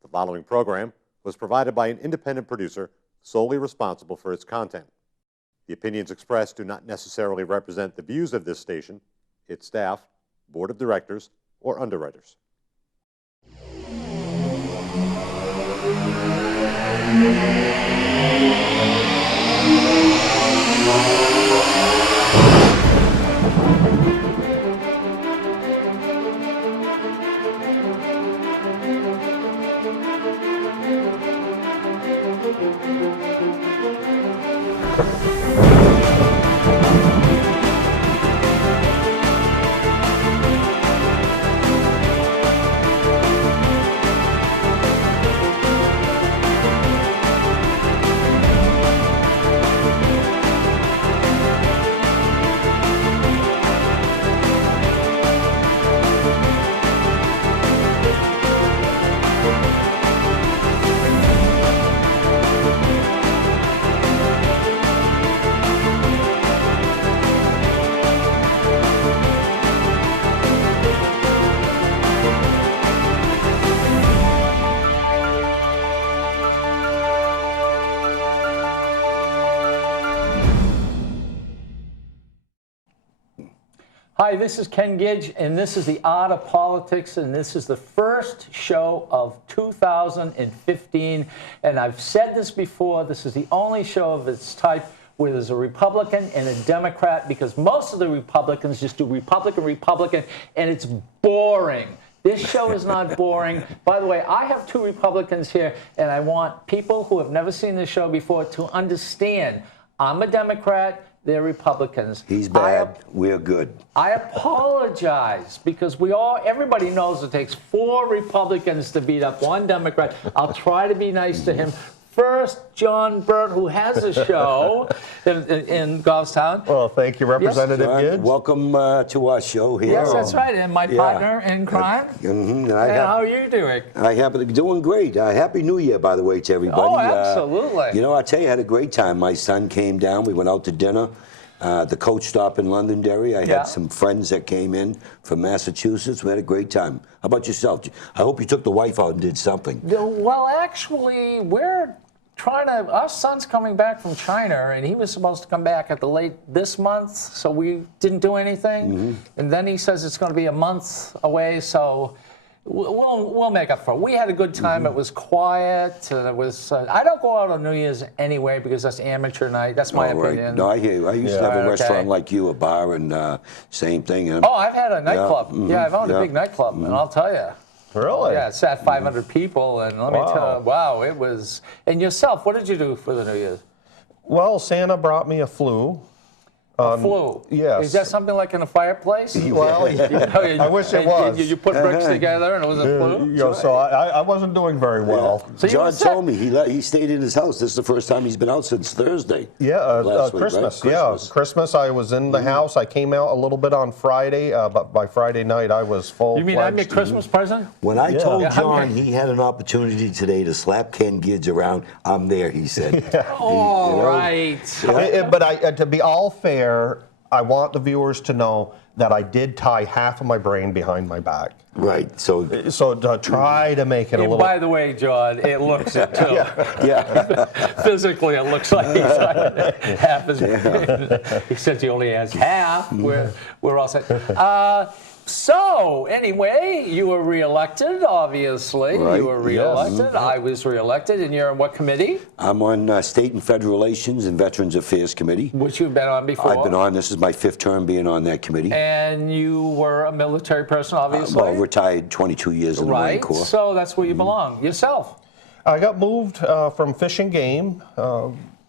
The following program was provided by an independent producer solely responsible for its content. The opinions expressed do not necessarily represent the views of this station, its staff, board of directors, or underwriters. Hi, this is Ken Gidge, and this is The Art of Politics, and this is the first show of 2015. And I've said this before, this is the only show of its type where there's a Republican and a Democrat, because most of the Republicans just do Republican, and it's boring. This show is not boring. By the way, I have two Republicans here, and I want people who have never seen this show before to understand I'm a Democrat. They're Republicans. He's bad. We're good. I apologize because everybody knows it takes 4 Republicans to beat up 1 Democrat. I'll try to be nice to him. First, John Burt, who has a show in Goffstown. Well, thank you, Representative Gidge. Welcome to our show here. Yes, that's right, and my partner in crime. How are you doing? I happen to be doing great. Happy New Year, by the way, to everybody. Oh, absolutely. You know, I tell you, I had a great time. My son came down. We went out to dinner. The coach stopped in Londonderry. I had some friends that came in from Massachusetts. We had a great time. How about yourself? I hope you took the wife out and did something. Well, actually, we're our son's coming back from China, and he was supposed to come back at the late this month, so we didn't do anything. And then he says it's going to be a month away, so we'll make up for it. We had a good time. It was quiet. It was. I don't go out on New Year's anyway because that's amateur night. That's my opinion. No, I hear you. I used to have a restaurant like you, a bar, and same thing. Oh, I've had a nightclub. Yeah, I've owned a big nightclub, and I'll tell you. Really? Yeah, it's at 500 people, and let me tell you, wow, it was. And yourself, what did you do for the New Year's? Well, Santa brought me a flue. A flue? Yes. Is that something like in a fireplace? Well, I wish it was. You put bricks together and it was a flue? So I wasn't doing very well. So John told me he stayed in his house. This is the first time he's been out since Thursday. Yeah, Christmas. Right? Yeah, Christmas. I was in the house. I came out a little bit on Friday, but by Friday night I was full. You mean I'm your Christmas present? When I told John he had an opportunity today to slap Ken Gidge around, I'm there, he said. All right. But to be all fair, I want the viewers to know that I did tie half of my brain behind my back. Right. So to try to make it a little. By the way, John, it looks it too. Yeah. Physically, it looks like he's half his brain. He says he only has half. We're all set. So, anyway, you were reelected, obviously. Right. You were reelected. Yes. I was reelected. And you're on what committee? I'm on State and Federal Relations and Veterans Affairs Committee. Which you've been on before. I've been on. This is my 5th term being on that committee. And you were a military person, obviously? Well, retired 22 years in the Marine Corps. So that's where you belong. Yourself? I got moved from Fish and Game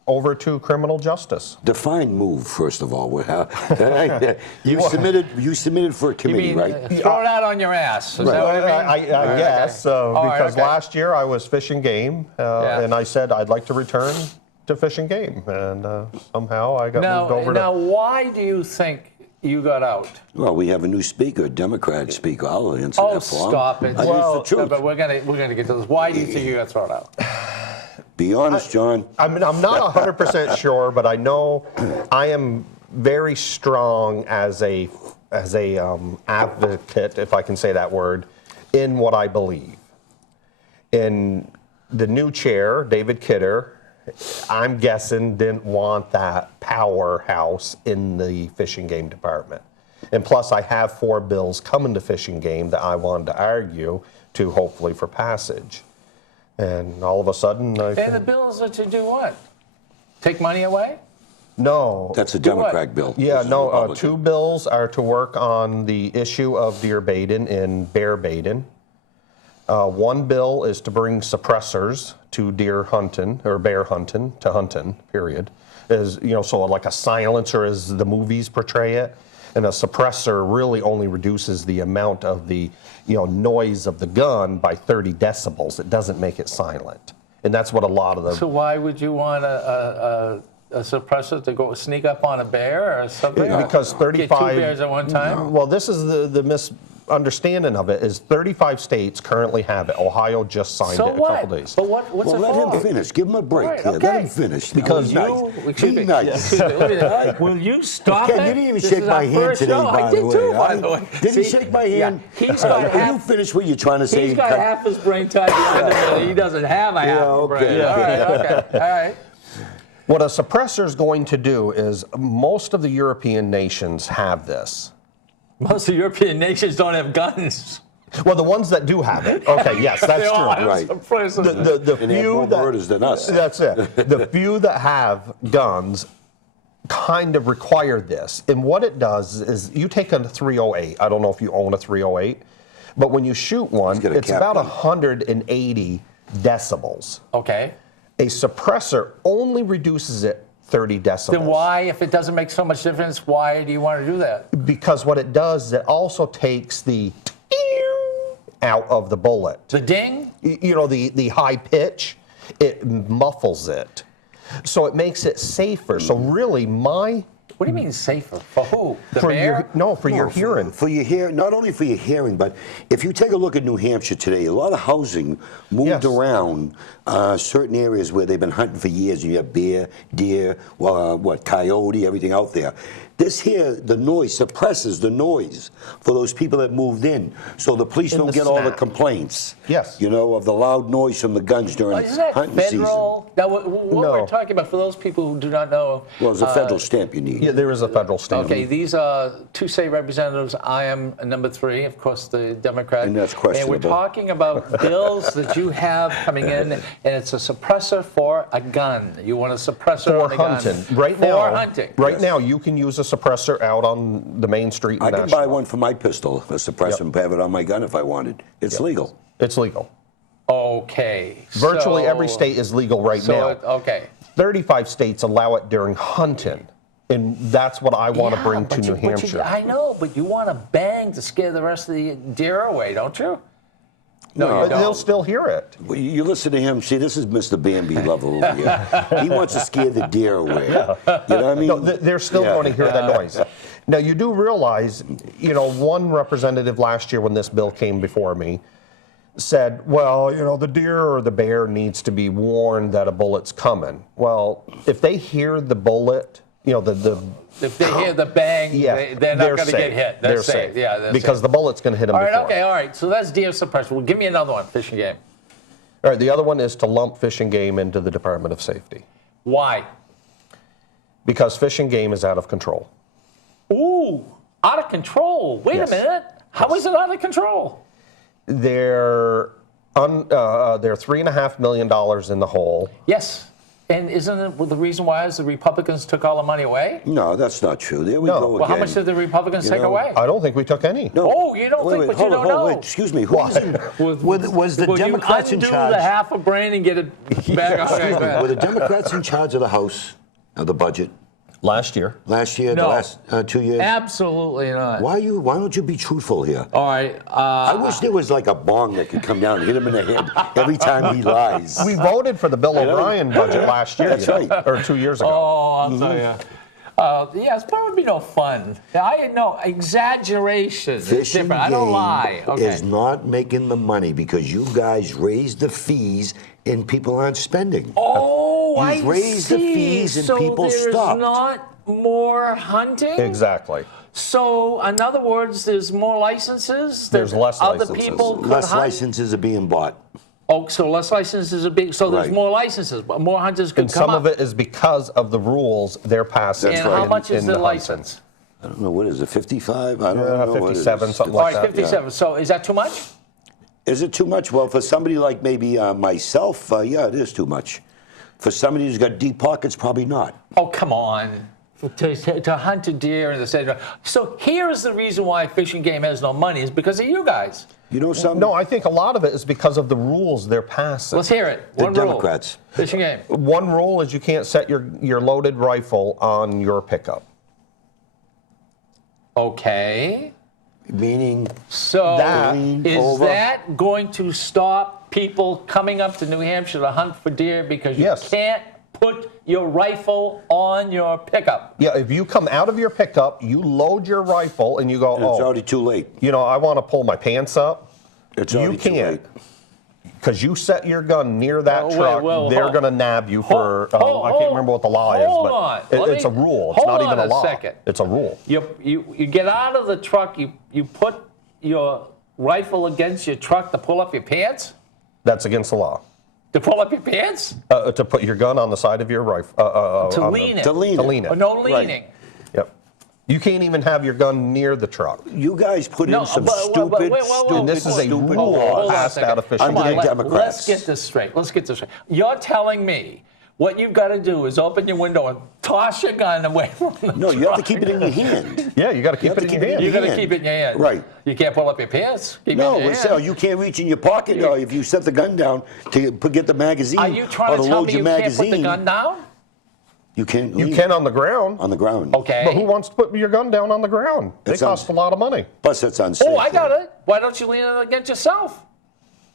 over to criminal justice. Define move, first of all. You submitted for a committee, right? Throw it out on your ass. Is that what I mean? I guess, because last year I was Fish and Game, and I said I'd like to return to Fish and Game, and somehow I got moved over to... Now, why do you think you got out? Well, we have a new speaker, a Democratic speaker. I'll answer that for him. Oh, stop it. Well, the truth. But we're gonna get to this. Why do you think you got thrown out? Be honest, John. I mean, I'm not 100% sure, but I know I am very strong as a advocate, if I can say that word, in what I believe. And the new chair, David Kidder, I'm guessing didn't want that powerhouse in the Fish and Game department. And plus, I have 4 bills coming to Fish and Game that I wanted to argue to, hopefully for passage. And all of a sudden, And the bills are to do what? Take money away? No. That's a Democrat bill. Yeah, This is no, Republican. 2 bills are to work on the issue of deer baiting and bear baiting. 1 bill is to bring suppressors to deer hunting, or bear hunting, to hunting, period. So like a silencer as the movies portray it, and a suppressor really only reduces the amount of the noise of the gun by 30 decibels. It doesn't make it silent. And that's what a lot of the... So why would you want a suppressor to go sneak up on a bear or something? Because 35... Get 2 bears at one time? Well, this is the misunderstanding of it, is 35 states currently have it. Ohio just signed it a couple days. But what's Well, it let for? him finish. Give him a break. Right, here. okay. Let him finish. Because Be nice. Will you stop Ken, it? you didn't even This shake is my our hand first today, show. by I the did way. too, by the way. Did he See, shake my yeah, hand? he's got Will you finish what you're trying to say? He's got half his brain tied behind him, and he doesn't have a half a brain. okay. All right, okay, all right. What a suppressor is going to do is most of the European nations have this. Most of the European nations don't have guns. Well, the ones that do have it. Okay, yes, that's They all true. have Right. suppressors. The And they have few more murders than us. That's it. The few that have guns kind of require this. And what it does is you take a 308. I don't know if you own a 308, but when you shoot one, He's got a it's cap about gun. 180 decibels. Okay. A suppressor only reduces it 30 decibels. Then why, if it doesn't make so much difference, why do you want to do that? Because what it does is it also takes the out of the bullet. The ding? The high pitch, it muffles it. So it makes it safer. So really What do you mean safer? For who? The for bear? your hearing. For your hearing, not only for your hearing, but if you take a look at New Hampshire today, a lot of housing moved Yes. around certain areas where they've been hunting for years. You have bear, deer, coyote, everything out there. This here, the noise suppresses the noise for those people that moved in, so the police don't the get all the snap. complaints. Yes. Of the loud noise from the guns during Isn't that hunting federal? Now, what No. we're talking about, for those people who do not know. season. Well, it's a federal stamp you need. Yeah, there is a federal stamp. Okay, these are 2 state representatives. I am number 3, of course, the Democrat. And that's And questionable. we're talking about bills that you have coming in, and it's a suppressor for a gun. You want a suppressor For on a gun. hunting. Right now, For hunting. Right now, you can use a suppressor out on the main street. I in can Nashville. buy one for my pistol, a suppressor, and have it on my gun if I wanted. It's legal. It's legal. Okay. Virtually so- every state is legal right so now. Okay. 35 states allow it during hunting. And that's what I want to bring to New Hampshire. I know, but you want to bang to scare the rest of the deer away, don't you? No, you But don't. they'll still hear it. Well, you listen to him. See, this is Mr. Bambi level over here. He wants to scare the deer away. You know what I mean? No, they're still Yeah. going to hear that noise. Now, you do realize, one representative last year when this bill came before me said, well, the deer or the bear needs to be warned that a bullet's coming. Well, if they hear the bullet, If they hear the bang, yeah, they're not going to safe. get hit. They're safe. safe. Yeah, they're because safe. the bullet's going to hit them All right, before. okay, all right. So that's deer suppression. Well, give me another one, Fish and Game. All right, the other one is to lump Fish and Game into the Department of Safety Why? because Fish and Game is out of control. Ooh, out of control. Wait Yes. a minute. How is it out of control? They're $3.5 million in the hole. Yes. And isn't it the reason why is the Republicans took all the money away? No, that's not true. There we No. go Well, how again. much did the Republicans You take know, away? I don't think we took any. No. Oh, you don't think, but you hold don't on, know. wait, excuse me. Who was the Will Democrats you in undo charge? the half a brain and get it back? Okay, Excuse me, go were the ahead. Democrats in charge of the House, of the budget, Last year. last year, No. the last 2 years? Absolutely not. Why don't you be truthful here? All right. I wish there was like a bong that could come down and hit him in the head every time he lies. We voted for the Bill O'Brien budget last year. That's right. Or 2 years ago. Oh, I'll tell you. Yes, but it would be no fun. I know exaggeration is Fish and different. I don't Game lie. Okay. is not making the money because you guys raised the fees and people aren't spending. Oh, I You've raised the see. fees and so people there's stopped. not more hunting. Exactly. So, in other words, there's more licenses. There's less other licenses. people could Less hunt. licenses are being bought. Oh, so less licenses are being, so there's Right. more licenses, but more hunters could And come some up. of it is because of the rules they're passing. That's And how right. much is in the hunting. license? I don't know, what is it, 55? I don't Yeah, know what it is. 57, something All like right, that. 57. So is that too much? Is it too much? Well, for somebody like maybe myself, yeah, it is too much. For somebody who's got deep pockets, probably not. Oh, come on. To hunt a deer in the state. So here's the reason why Fish and Game has no money is because of you guys. You know something? No, I think a lot of it is because of the rules they're passing. Let's hear it. The One rule. Democrats. Fish and Game. One rule is you can't set your loaded rifle on your pickup. Okay. Meaning, So That is over. that going to stop people coming up to New Hampshire to hunt for deer because you Yes. can't put your rifle on your pickup? Yeah, if you come out of your pickup, you load your rifle and you go, it's oh, already too late. you know, I want to pull my pants up. It's You already too can't. late. Because you set your gun near that Wait, truck, well, they're hold- going to nab you for, hold- I can't remember what the law is, hold but on. Let it's me- a rule. It's hold not even on a a law. second. It's a rule. You get out of the truck, you put your rifle against your truck to pull up your pants? That's against the law. To pull up your pants? To put your gun on the side of your rifle. To lean it? To lean To it. lean it. Or no Right. leaning? Yep. You can't even have your gun near the truck. You guys put No, in some but- stupid, wait, whoa, whoa, stupid, And this is a stupid rule Hold on a passed second. out of Fish and Under Come the on, Game. Democrats. Let's get this straight. Let's get this straight. You're telling me what you've got to do is open your window and toss your gun away from the No, you have to truck. keep it in your hand. Yeah, you got to keep have it to in keep your it in hand. You got to hand. keep it in your hand. Right. You can't pull up your pants. Keep No, it in your it's, hand. you can't reach in your pocket or if you set the gun down to get the magazine Are you or trying to to tell load me your you can't magazine. put the gun down? You can't You leave can on the ground. on the ground. Okay. But who wants to put your gun down on the ground? They It's cost a lot of money. Plus, it's unsafe. Oh, I got it. Why don't you lean it against yourself?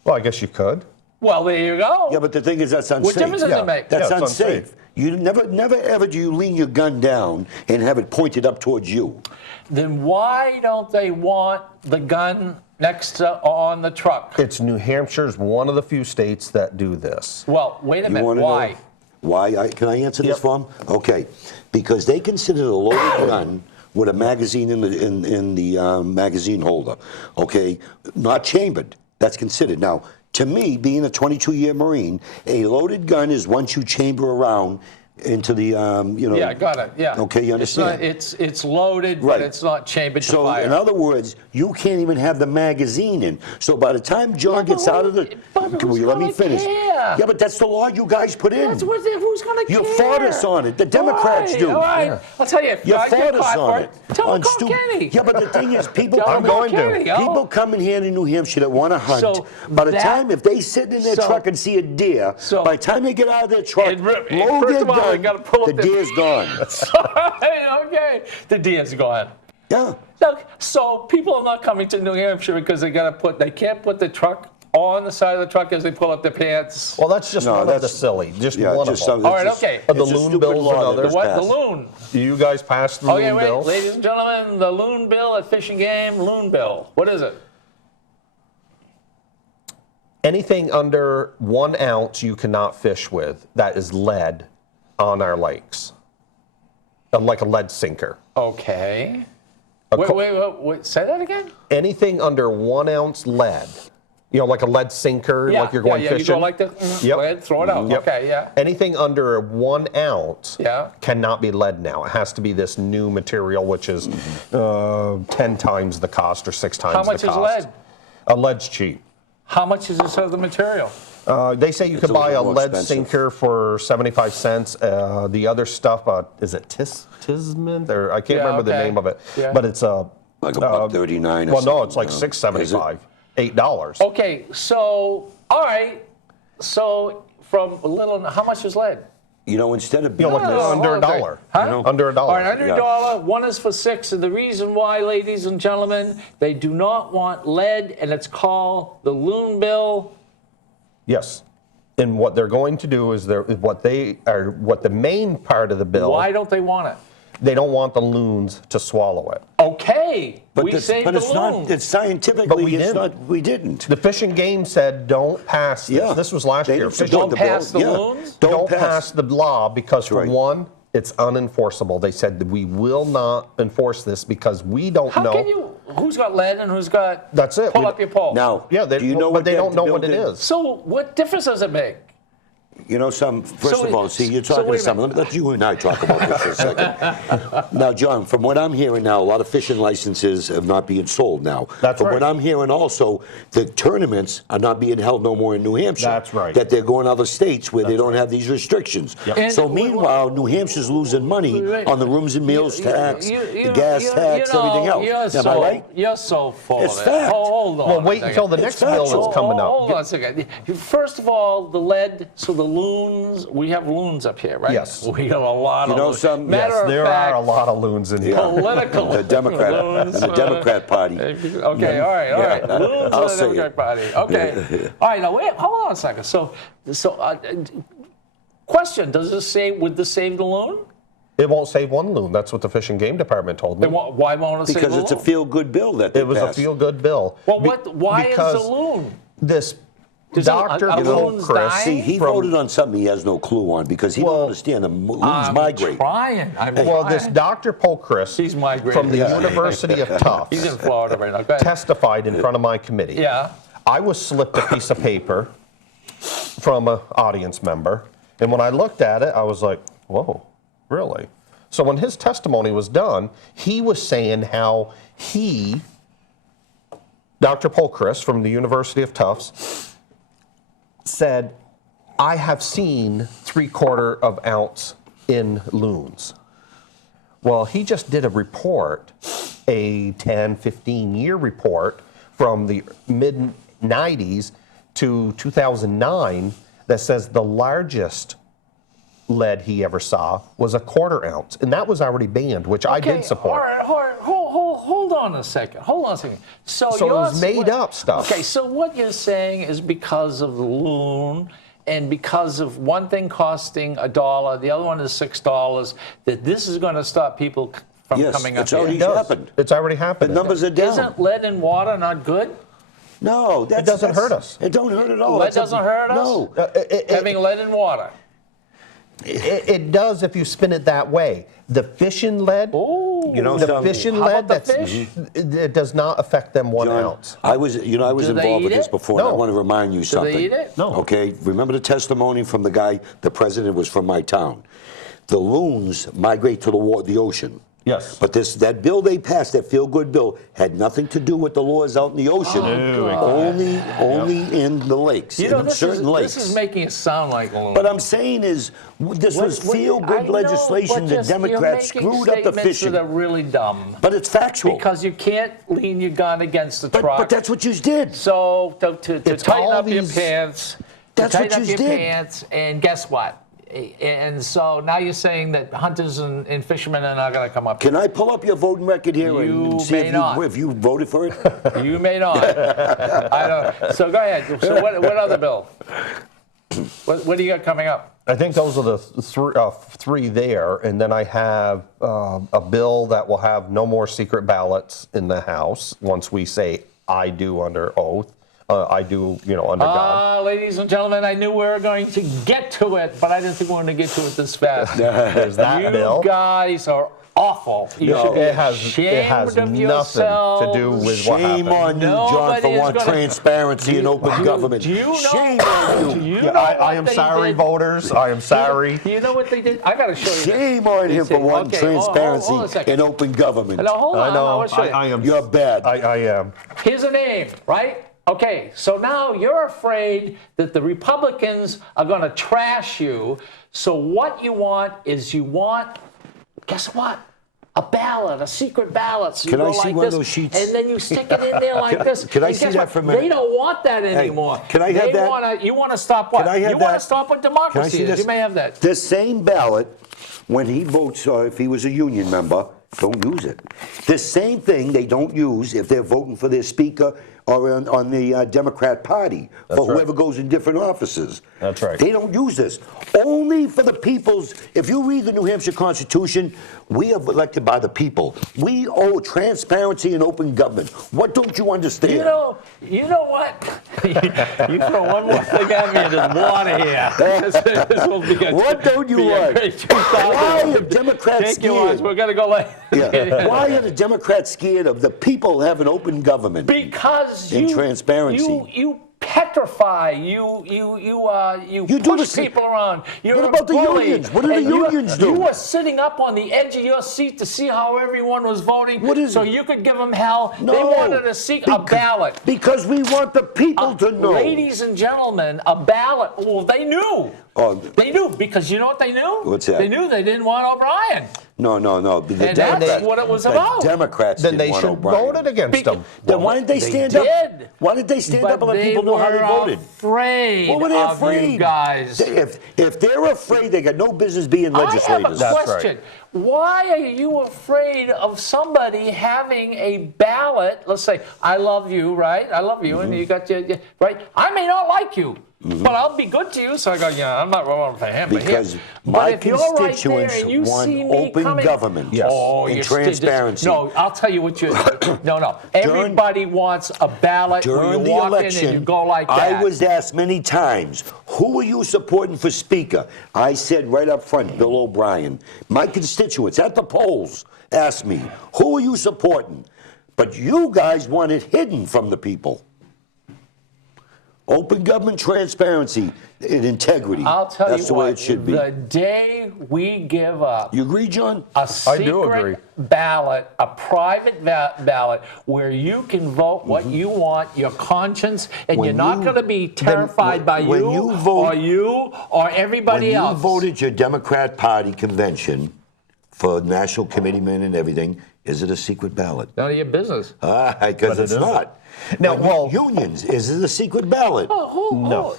Well, I guess you could. Well, there you go. Yeah, but the thing is, that's unsafe. What difference does it make? That's Yeah, it's unsafe. unsafe. You never ever do you lean your gun down and have it pointed up towards you. Then why don't they want the gun next to on the truck? It's New Hampshire's one of the few states that do this. Well, wait a You minute. wanna Why? know why? Can I answer this Yep. for him? Okay, because they consider a loaded gun with a magazine in the magazine holder. Okay, not chambered. That's considered. Now, to me, being a 22-year Marine, a loaded gun is once you chamber around into the Yeah, I got it. Yeah. Okay, you understand? It's loaded, Right. but it's not chambered to So, fire. in other words, you can't even have the magazine in. So, by the time John gets out of the, but will who's you let me gonna finish? care? Yeah, but that's the law you guys put in. That's what, who's going to care? You fought us on it. The Democrats all right, do. All right. Yeah. I'll tell you. If You I get fought us caught on for it. Tell On them call stupid- Kenny. Yeah, but the thing is, people Tell come them call going to. Kenny, yo. People coming here to New Hampshire that want to hunt. So by the that- time, if they sit in their so- truck and see a deer, so- by the time they get out of their truck, And load first their of all, they gun, gotta pull up the their- deer's gone. Okay. The deer's gone. Yeah. Look, so people are not coming to New Hampshire because they can't put the truck on the side of the truck as they pull up their pants. Well, that's just No, one of the that's- silly. Just Yeah, one just of them. something. All right, it's just- okay. The it's a loon stupid bills law and that others. was What? The passed. loon. You guys passed the Okay, loon wait, bill. ladies and gentlemen, the loon bill at Fish and Game, loon bill. What is it? Anything under 1 ounce you cannot fish with that is lead on our lakes. Like a lead sinker. Okay. A Wait, co- wait. Say that again? Anything under 1 ounce lead, like a lead sinker, like you're going fishing. You go like this. Yep. Go ahead, throw it out. Yep. Okay, yeah. Anything under 1 ounce Yeah. cannot be lead now. It has to be this new material, which is 10 times the cost or 6 times How much the is cost. lead? Lead's cheap. How much is this other material? They say you could a buy a little more lead expensive. sinker for 75 cents. The other stuff, is it Tisman? Or I can't Yeah, remember the okay. name of it. Yeah. But it's a Like $1.39 or well, no, something, it's like you know. $6.75, $8. Okay, so, all right. So, from a little, how much is lead? You know, instead of You know, like No, under a okay. dollar. Huh? You know? Under a dollar. All right, under Yeah. a dollar, one is for 6. And the reason why, ladies and gentlemen, they do not want lead, and it's called the loon bill. Yes. And what they're going to do is what the main part of the bill, Why don't they want it? they don't want the loons to swallow it. Okay, But, we saved the it's loon. not. It's scientifically. But we it's didn't. not. We didn't. The Fish and Game said don't pass this. Yeah. This was last They year. didn't Fish support Don't the bill. pass the Yeah. loons? Don't pass the law because, for right. one, it's unenforceable. They said that we will not enforce this because we don't How know. can you? who's got lead and who's got... That's it. Pull up your poll. Now, Yeah, do you know but what they that don't know what it building- is. So what difference does it make? You know, first So of all, wait- see, you're so talking wait to a someone. Let you and I talk about this for a second. Now, John, from what I'm hearing now, a lot of fishing licenses are not being sold now. That's From right. what I'm hearing also, the tournaments are not being held no more in New Hampshire. That's right. That they're going to other states where they don't have these restrictions. Yep. And So meanwhile, New Hampshire's losing money Wait. on the rooms and meals tax, the gas you tax, everything else. Am I right? You're so full It's of it. fact. Hold on. Well, a wait second. until the next bill factual. is coming up. Hold on a second. First of all, the lead, so the loons, we have loons up here, right? Yes. We got a lot You of know loons. some- Matter yes, of There fact, are a lot of loons in here. political The Democrat, loons, the Democrat Party. Okay, all right. Yeah. Loons I'll of the say Democrat it. Party. Okay. All right, now wait, hold on a second. Question, does this say, would this save the loon? It won't save one loon. That's what the Fish and Game Department told me. Then why won't it save Because the it's a loon? feel-good bill that they It was a passed. feel-good bill. Well, Be- why is because the loon? This Is Dr. a loon's dying? See, he from- voted on something he has no clue on because he Well, don't understand the loons I'm migrate. trying. Well, this Dr. Polkris He's migrated. from the Yeah. University of He's in Tufts Florida right now. Go ahead. testified in front of my committee. Yeah. I was slipped a piece of paper from an audience member, and when I looked at it, I was like, whoa, really? So when his testimony was done, he was saying how he, Dr. Polkris from the University of Tufts, said, I have seen 3/4 of ounce in loons. Well, he just did a report, a 10, 15-year report from the mid-90s to 2009 that says the largest lead he ever saw was 1/4 ounce, and that was already banned, which I did support. All right, hold on a second. Hold on a second. So it was made up stuff. Okay, so what you're saying is because of the loon and because of one thing costing $1, the other one is $6, that this is going to stop people from Yes, coming up it's already here. happened. It's already The happened. numbers are down. Isn't lead in water not good? No, that doesn't hurt us. It don't hurt at all. Lead That's a- doesn't hurt us? No. Having lead in water. It does if you spin it that way. The fishing lead, Ooh. You know the something? fishing How lead, about the that's fish? it does not affect them 1 John, ounce. I was Do they involved with eat this it? before, and I No. want to remind you something. eat it? No. Okay, remember the testimony from the guy, the president was from my town. The loons migrate to the ocean. Yes. But that bill they passed, that feel-good bill, had nothing to do with the laws out in the ocean. Only in the lakes, You know, in certain lakes. this is making it sound like a loon. What I'm saying is, this was I feel-good know, legislation. but The just- Democrats you're making screwed up the statements fishing. that are really dumb. But it's factual. Because you can't lean your gun against the But truck. that's what you did. So to It's tighten all up your these- pants, That's tighten what up you your did. pants, and guess what? And so now you're saying that hunters and fishermen are not going to come up. Can I pull up your voting record here You and see may not. if you voted for it? You may not. I don't. So go ahead. So what other bill? What do you got coming up? I think those are the three there, and then I have a bill that will have no more secret ballots in the House once we say I do under oath. I do, under God. Ladies and gentlemen, I knew we were going to get to it, but I didn't think we were going to get to it this fast. There's that you bill. guys are awful. You should be It has ashamed of nothing yourselves. to do with what Shame happened. on you, John, Nobody for is wanting gonna- transparency and open government. Do you know? Shame on Do you. you Yeah, know I what am they sorry, did? voters. I am sorry. You know what they did? I got to show you. Shame on him for wanting Okay, hold on a transparency second. and open government. No, hold on. I know. want to show you. I am. You're bad. I am. Here's a name, right? Okay, so now you're afraid that the Republicans are going to trash you. So what you want is guess what? A ballot, a secret ballot. So you Can I go see like one of this, those sheets? and then you stick it in there like this. can I And see guess that what? for a minute? They don't want that anymore. can I have They that? You want to stop what? Can I have you want that? to stop what Can I democracy see is. this? You may have that. This same ballot, when he votes, if he was a union member, don't use it. This same thing they don't use if they're voting for their speaker or on the Democrat Party for whoever goes in different offices. That's right. They don't use this. Only for the people's. If you read the New Hampshire Constitution, we are elected by the people. We owe transparency and open government. What don't you understand? You know what? You throw one more thing at me and there's water here. This will be What don't you want? Why are Democrats scared? We're going to go later. Yeah. Why are the Democrats scared of the people having open government? Because and transparency. You petrify, you push people around. You're What about the unions? What do the unions do? You were sitting up on the edge of your seat to see how everyone was voting, so you could give them hell. No, they wanted to see a ballot. Because we want the people to know. Ladies and gentlemen, a ballot. Well, they knew. They knew, because you know what they knew? What's that? They knew they didn't want O'Brien. No. The And that's what it was about. The Democrats Then didn't they want should O'Brien. voted against him. Then why didn't they stand up? Why did they stand up and let people know how they voted? Afraid What were they of afraid? you guys. If they're afraid, they got no business being legislators. I have a question. Why are you afraid of somebody having a ballot? Let's say, I love you, right? I love you, and you got your, right? I may not like you, but I'll be good to you. So I go, I'm not voting for him. Because but my if you're right constituents there and you want see me open coming, government and you're transparency. No, I'll tell you what you. No. Everybody wants a ballot where During you the walk election, in and you go like that. I was asked many times, who are you supporting for Speaker? I said right up front, Bill O'Brien. My constituents at the polls asked me, who are you supporting? But you guys want it hidden from the people. Open government, transparency, and integrity. I'll tell That's you the way what, it should be. the day we give up You agree, John? a I do agree. secret ballot, a private ballot, where you can vote what you want, your conscience, and When you're not you- going to be terrified by when you vote- or everybody When else. you voted your Democrat Party convention for national committeemen and everything, is it a secret ballot? None of your business. Because it's not. Now, well, Unions, is it a secret ballot? Hold on.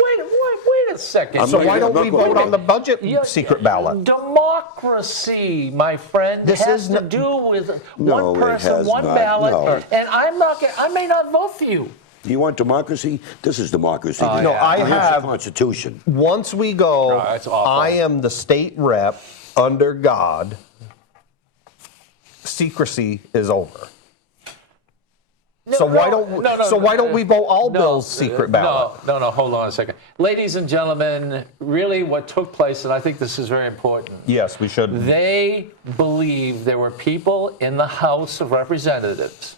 Wait a second. So why I'm don't not we going vote to- on the budget secret ballot? Democracy, my friend, This has is to not- do with No, one it person, has one not. ballot, No. and I may not vote for you. You want democracy? This is democracy. No, I New Hampshire have- Constitution. Once we go, No, that's awful. I am the state rep under God. Secrecy is over. So why don't we vote all Bill's secret ballot? No, hold on a second. Ladies and gentlemen, really what took place, and I think this is very important, Yes, we should. they believe there were people in the House of Representatives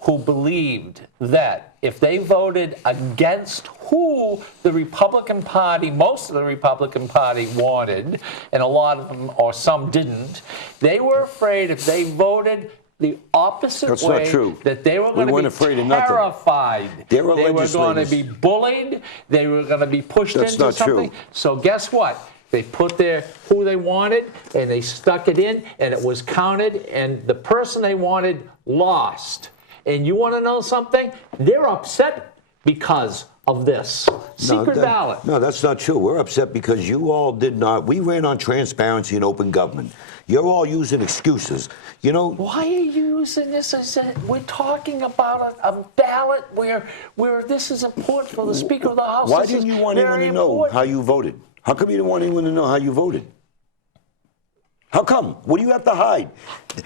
who believed that if they voted against who the Republican Party, most of the Republican Party wanted, and a lot of them, or some didn't, they were afraid if they voted the opposite That's way, not true. that they were going to weren't be afraid of nothing. terrified. They were going to legislators. be bullied. They were going to be pushed That's into not something. true. So guess what? They put their who they wanted, and they stuck it in, and it was counted, and the person they wanted lost. And you want to know something? They're upset because of this secret ballot. No, that's not true. We're upset because you all did not. We ran on transparency and open government. You're all using excuses. You know. Why are you using this as we're talking about a ballot where this is important for the Speaker of the House? Why This didn't is you want anyone very to know important. how you voted? How come you didn't want anyone to know how you voted? How come? What do you have to hide?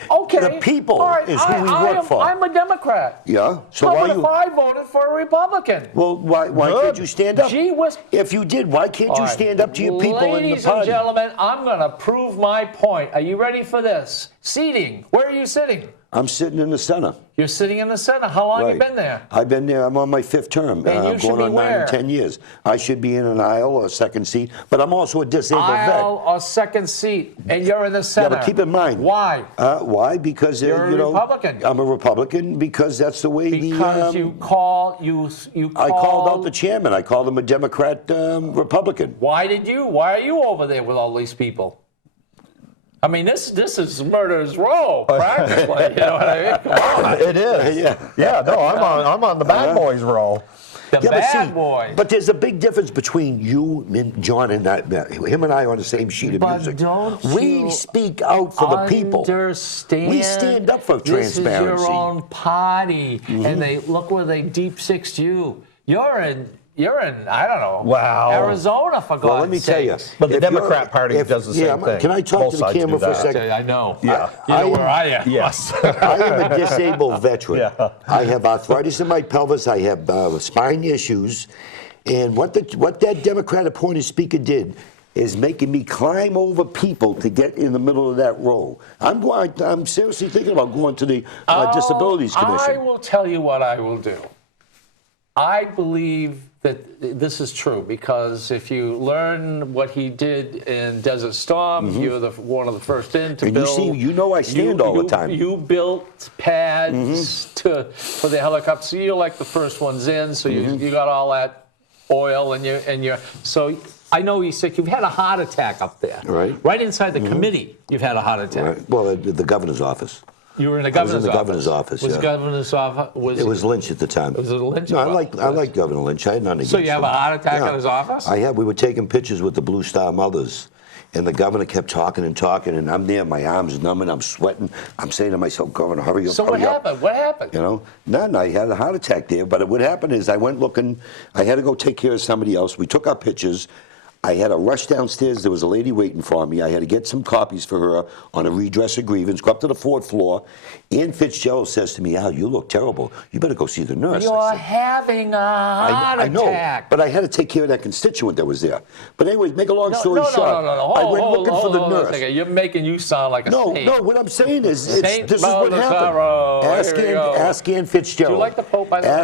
Okay. The people all right, is who we work for. I'm a Democrat. Yeah. So How why about you? if I voted for a Republican? Well, why can't you stand up? Gee whiz. If you did, why can't All you right. stand up to your people in the Ladies and party? gentlemen, I'm going to prove my point. Are you ready for this? Seating. Where are you sitting? I'm sitting in the center. You're sitting in the center. How long have you Right. been there? I've been there. I'm on my 5th term. And you should going be on 9 where? and 10 years. I should be in an aisle or a second seat, but I'm also a disabled Aisle or second seat, and you're in the vet. center. Yeah, but keep in mind. Why? Why? Because You're a you know, Republican. I'm a Republican because that's the way Because the. you called. I called out the chairman. I called him a Democrat Republican. Why are you over there with all these people? I mean, this is murder's row, practically. You know what I mean? Come on. It is. Yeah. Yeah. No, I'm on the bad boys roll. The bad boy. But there's a big difference between you and John and him and I are on the same sheet of music. Don't we you speak out for the people. Understand? We stand up for transparency. This is your own party, and they look where they deep sixed you. You're in, I don't know, Wow. Arizona, for God's sake. Well, let me tell you. But the Democrat Party does the same thing. Can I talk Both to the sides camera do for a that. second? I know. Yeah. You know where I am. Yes. I am a disabled veteran. Yeah. I have arthritis in my pelvis. I have spine issues. And what that Democrat-appointed speaker did is making me climb over people to get in the middle of that row. I'm seriously thinking about going to the Disabilities Commission. I will tell you what I will do. I believe that this is true, because if you learn what he did in Desert Storm, you're one of the first in to and build. you know I stand all the time. You built pads for the helicopter, so you're like the first ones in. So you got all that oil, and you're so. I know you're sick. You've had a heart attack up there. Right inside the committee, you've had a heart attack. Right. Well, the governor's office. You were in the governor's office. I was in the governor's office. Was the governor's office? It was Lynch at the time. Was it Lynch? No, I like Governor Lynch. I had nothing against him. So you have a heart attack in his office? I had. We were taking pictures with the Blue Star Mothers, and the governor kept talking, and I'm there, my arms numbing, I'm sweating. I'm saying to myself, Governor, hurry up, So what happened? What happened? You know, none. I had a heart attack there. But what happened is I went looking. I had to go take care of somebody else. We took our pictures. I had to rush downstairs. There was a lady waiting for me. I had to get some copies for her on a redress of grievance. Go up to the fourth floor. Ann Fitzgerald says to me, Al, you look terrible. You better go see the nurse. You're having a heart I know, attack. but I had to take care of that constituent that was there. But anyways, make a long story short, No. I went looking for the nurse. Hold on a second. You're making you sound like a saint. No, what I'm saying is, Saint this is what Baldassaro. happened. Ask Ann Fitzgerald. Do you like the Pope, by the way?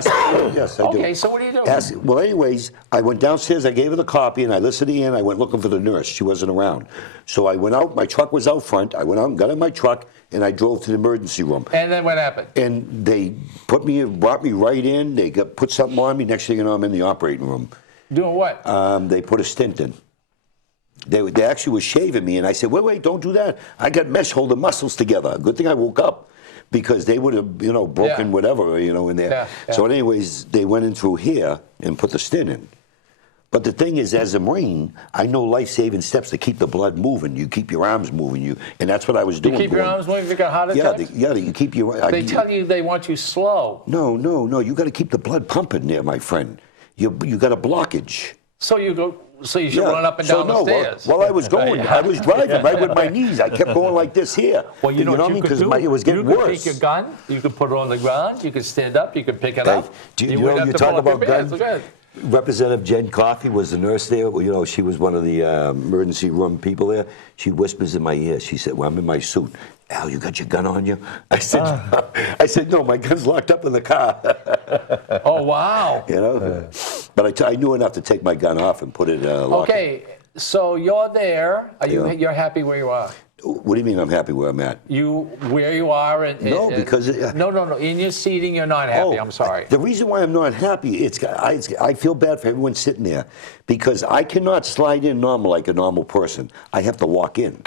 Yes, I do. Okay, so what do you do? Well, anyways, I went downstairs, I gave her the copy, and I listened to Ann. I went looking for the nurse. She wasn't around. So I went out, my truck was out front. I went out and got in my truck, and I drove to the emergency room. And then what happened? And they brought me right in. They put something on me. Next thing you know, I'm in the operating room. Doing what? They put a stent in. They actually were shaving me, and I said, wait, don't do that. I got mesh holding muscles together. Good thing I woke up, because they would have, broken whatever, in there. Yeah. So anyways, they went in through here and put the stent in. But the thing is, as a Marine, I know life-saving steps to keep the blood moving. You keep your arms moving, and that's what I was doing. You keep your arms moving if you got a heart attack? Yeah, you keep your... They tell you they want you slow. No, you got to keep the blood pumping there, my friend. You got a blockage. So you should run up and down the stairs. While I was going, I was driving right with my knees. I kept going like this here. Well, you know what I mean? Because it was getting worse. You could take your gun, you could put it on the ground, you could stand up, you could pick it up. You talk about guns? Representative Jen Coffey was the nurse there. Well, she was one of the emergency room people there. She whispers in my ear. She said, well, I'm in my suit. Al, you got your gun on you? I said, no, my gun's locked up in the car. Oh, wow. But I knew enough to take my gun off and put it Okay, so you're there. You're happy where you are? What do you mean I'm happy where I'm at? Where you are? Because... No. In your seating, you're not happy. I'm sorry. The reason why I'm not happy, I feel bad for everyone sitting there, because I cannot slide in normal like a normal person. I have to walk in.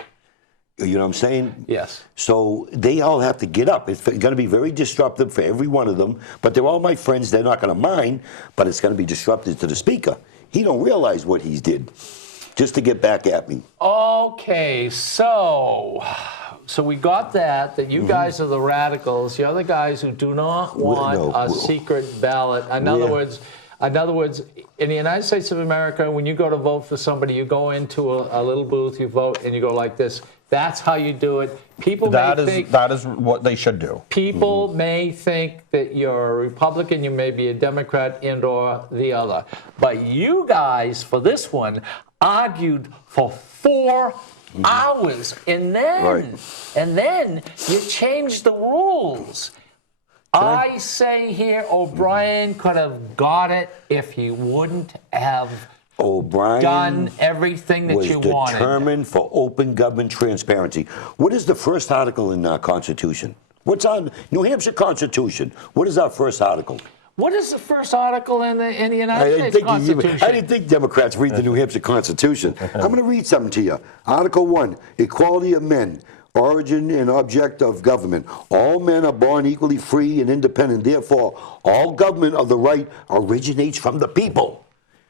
You know what I'm saying? Yes. So they all have to get up. It's going to be very disruptive for every one of them, but they're all my friends. They're not going to mind, but it's going to be disruptive to the speaker. He don't realize what he did. Just to get back at me. Okay, so we got that you guys are the radicals. You're the guys who do not want a secret ballot. In other words, in the United States of America, when you go to vote for somebody, you go into a little booth, you vote, and you go like this. That's how you do it. That is what they should do. People may think that you're a Republican, you may be a Democrat, and/or the other. But you guys, for this one, argued for 4 hours, and then you changed the rules. I say here, O'Brien could have got it if he wouldn't have done everything that you wanted. Was determined for open government transparency. What is the first article in our Constitution? What's on New Hampshire Constitution? What is our first article? What is the first article in the United States Constitution? I didn't think Democrats read the New Hampshire Constitution. I'm going to read something to you. Article 1, equality of men. origin and object of government. All men are born equally free and independent. Therefore, all government of the right originates from the people.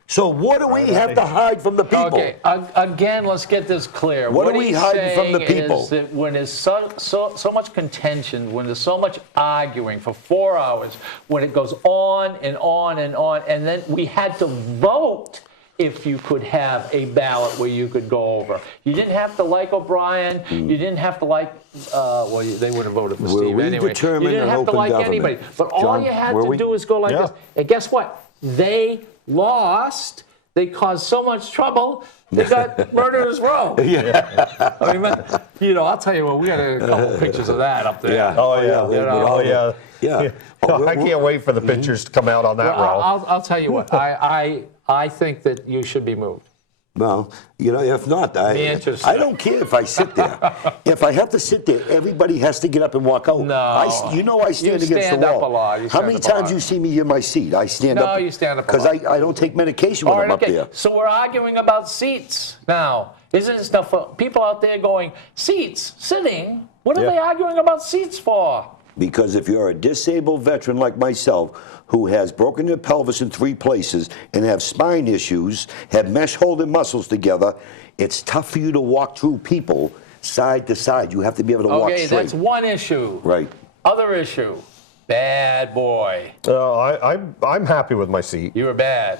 So what do we have to hide from the people? Okay, again, let's get this clear. What are we hiding from the people? Is that when there's so much contention, when there's so much arguing for 4 hours, when it goes on and on and on, and then we had to vote if you could have a ballot where you could go over. You didn't have to like O'Brien. You didn't have to like, well, they would have voted for Steve anyway. You didn't have to like anybody. But all you had to do is go like this. And guess what? They lost. They caused so much trouble. They got murderers row. Yeah. I mean, you know, I'll tell you what, we got a couple pictures of that up there. Yeah. Oh, yeah. You know? Oh, yeah. Yeah. I can't wait for the pictures to come out on that row. I'll tell you what, I think that you should be moved. Well, you know, if not, I don't care if I sit there. If I have to sit there, everybody has to get up and walk out. No. You know I stand against the wall. You stand up a lot. How many times you see me in my seat? I stand up. No, you stand up a lot. Because I don't take medication when I'm up there. So we're arguing about seats now. Isn't it stuff for people out there going, seats, sitting? What are they arguing about seats for? Because if you're a disabled veteran like myself, who has broken their pelvis in 3 places and have spine issues, have mesh holding muscles together, it's tough for you to walk through people side to side. You have to be able to walk straight. Okay, that's one issue. Right. Other issue, bad boy. I'm happy with my seat. You were bad.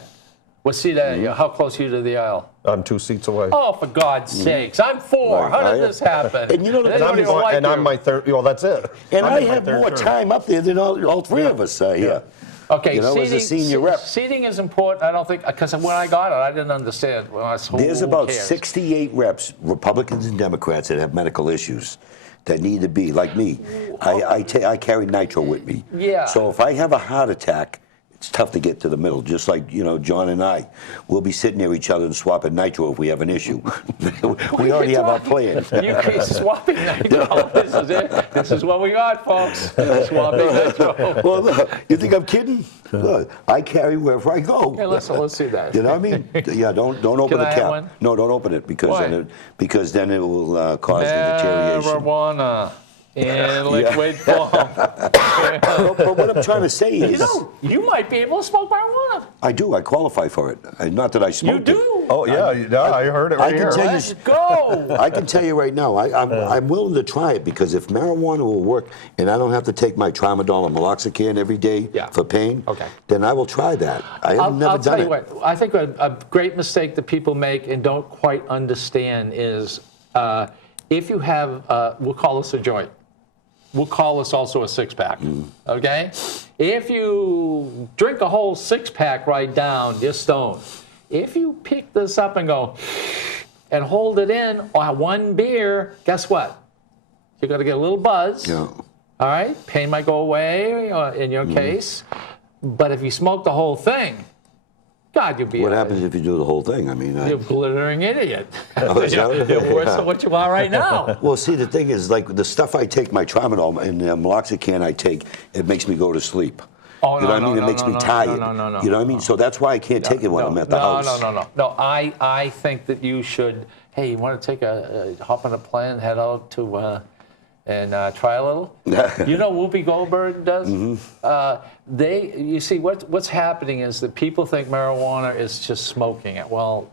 What seat are you? How close are you to the aisle? I'm 2 seats away. Oh, for God's sakes. I'm 4. Right. How did this happen? And you know, I'm my third. Well, that's it. And I have more time up there than all 3 of us here. Okay, you know, seating, as a senior rep. Seating is important. I don't think, because when I got it, I didn't understand. Well, there's about 68 reps, Republicans and Democrats, that have medical issues that need to be, like me. I carry nitro with me. Yeah. So if I have a heart attack, it's tough to get to the middle, just like, you know, John and I. We'll be sitting near each other and swapping nitro if we have an issue. We already have our plan. You keep swapping nitro. This is it. This is what we got, folks. Swapping nitro. Well, look, you think I'm kidding? Look, I carry wherever I go. Hey, listen, let's see that. You know what I mean? Yeah, don't open the I have cap. one? No, don't open it because Why? then it will cause the deterioration. Marijuana in liquid form. But what I'm trying to say is, You know, you might be able to smoke marijuana. I do. I qualify for it. Not that I smoked You it. do? Oh, yeah. I heard it right here. Let's go. I can tell you right now, I'm willing to try it because if marijuana will work and I don't have to take my tramadol and meloxicam every day for pain, then I will try that. I've never I'll tell done you what, I think a great mistake that people make and don't quite understand is if you have, we'll call this a joint. We'll call this also a 6-pack, okay? If you drink a whole 6-pack right down, you're stoned. If you pick this up and go and hold it in, or 1 beer, guess what? You're going to get a little buzz, all right? Pain might go away in your case. But if you smoke the whole thing, God, you'll be What happens if you do the whole thing? I mean, you're a glittering idiot. Oh, is that- You're worse than what you are right now. Well, see, the thing is, like the stuff I take, my tramadol and meloxicam I take, it makes me go to sleep. Oh, you know what I mean? It makes me tired. No. You know what I mean? So that's why I can't take it when I'm at the house. No. I think that you should. Hey, you want to take hop on a plane, head out to and try a little? You know, Whoopi Goldberg does. You see, what's happening is that people think marijuana is just smoking it. Well,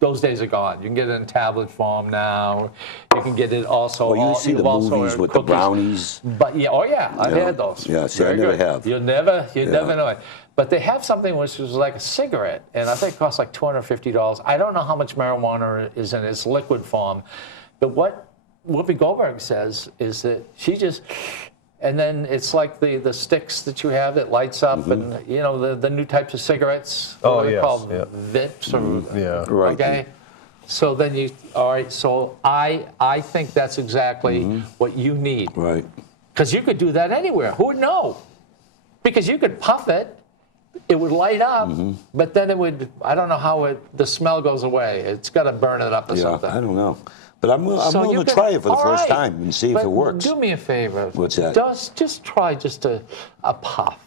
those days are gone. You can get it in tablet form now. You can get it also. Well, you see the movies with the brownies. But I've had those. Yeah, see, I never have. You'll never know it. But they have something which is like a cigarette, and I think it costs like $250. I don't know how much marijuana is in its liquid form, but what Whoopi Goldberg says is that she just, and then it's like the sticks that you have that lights up, and you know the new types of cigarettes. What are they called? Vips or Right. Okay. So then all right. So I think that's exactly what you need. Right. Because you could do that anywhere. Who would know? Because you could puff it, it would light up, but then it would. I don't know how the smell goes away. It's got to burn it up or something. I don't know. But I'm willing to try it for the first time and see if it works. Do me a favor. What's that? Just try just a puff.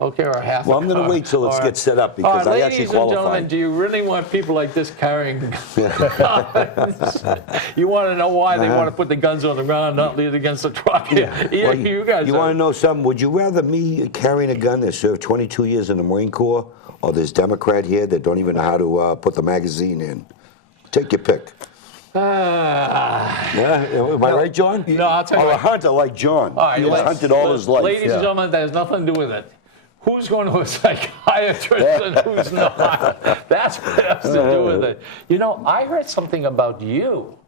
Okay, or a half. Well, I'm going to wait till it gets set up because I actually ladies and qualify. gentlemen, do you really want people like this carrying guns? You want to know why they want to put the guns on the ground, not leave it against the truck? Well, you guys. You want to know something? Would you rather me carrying a gun that served 22 years in the Marine Corps, or this Democrat here that don't even know how to put the magazine in? Take your pick. Yeah, am I right, John? No, I'll tell you. A hunter like John. All right, he has hunted all his life. Ladies and gentlemen, that has nothing to do with it. Who's going to a psychiatrist and who's not? That's what it has to do with it. You know, I heard something about you.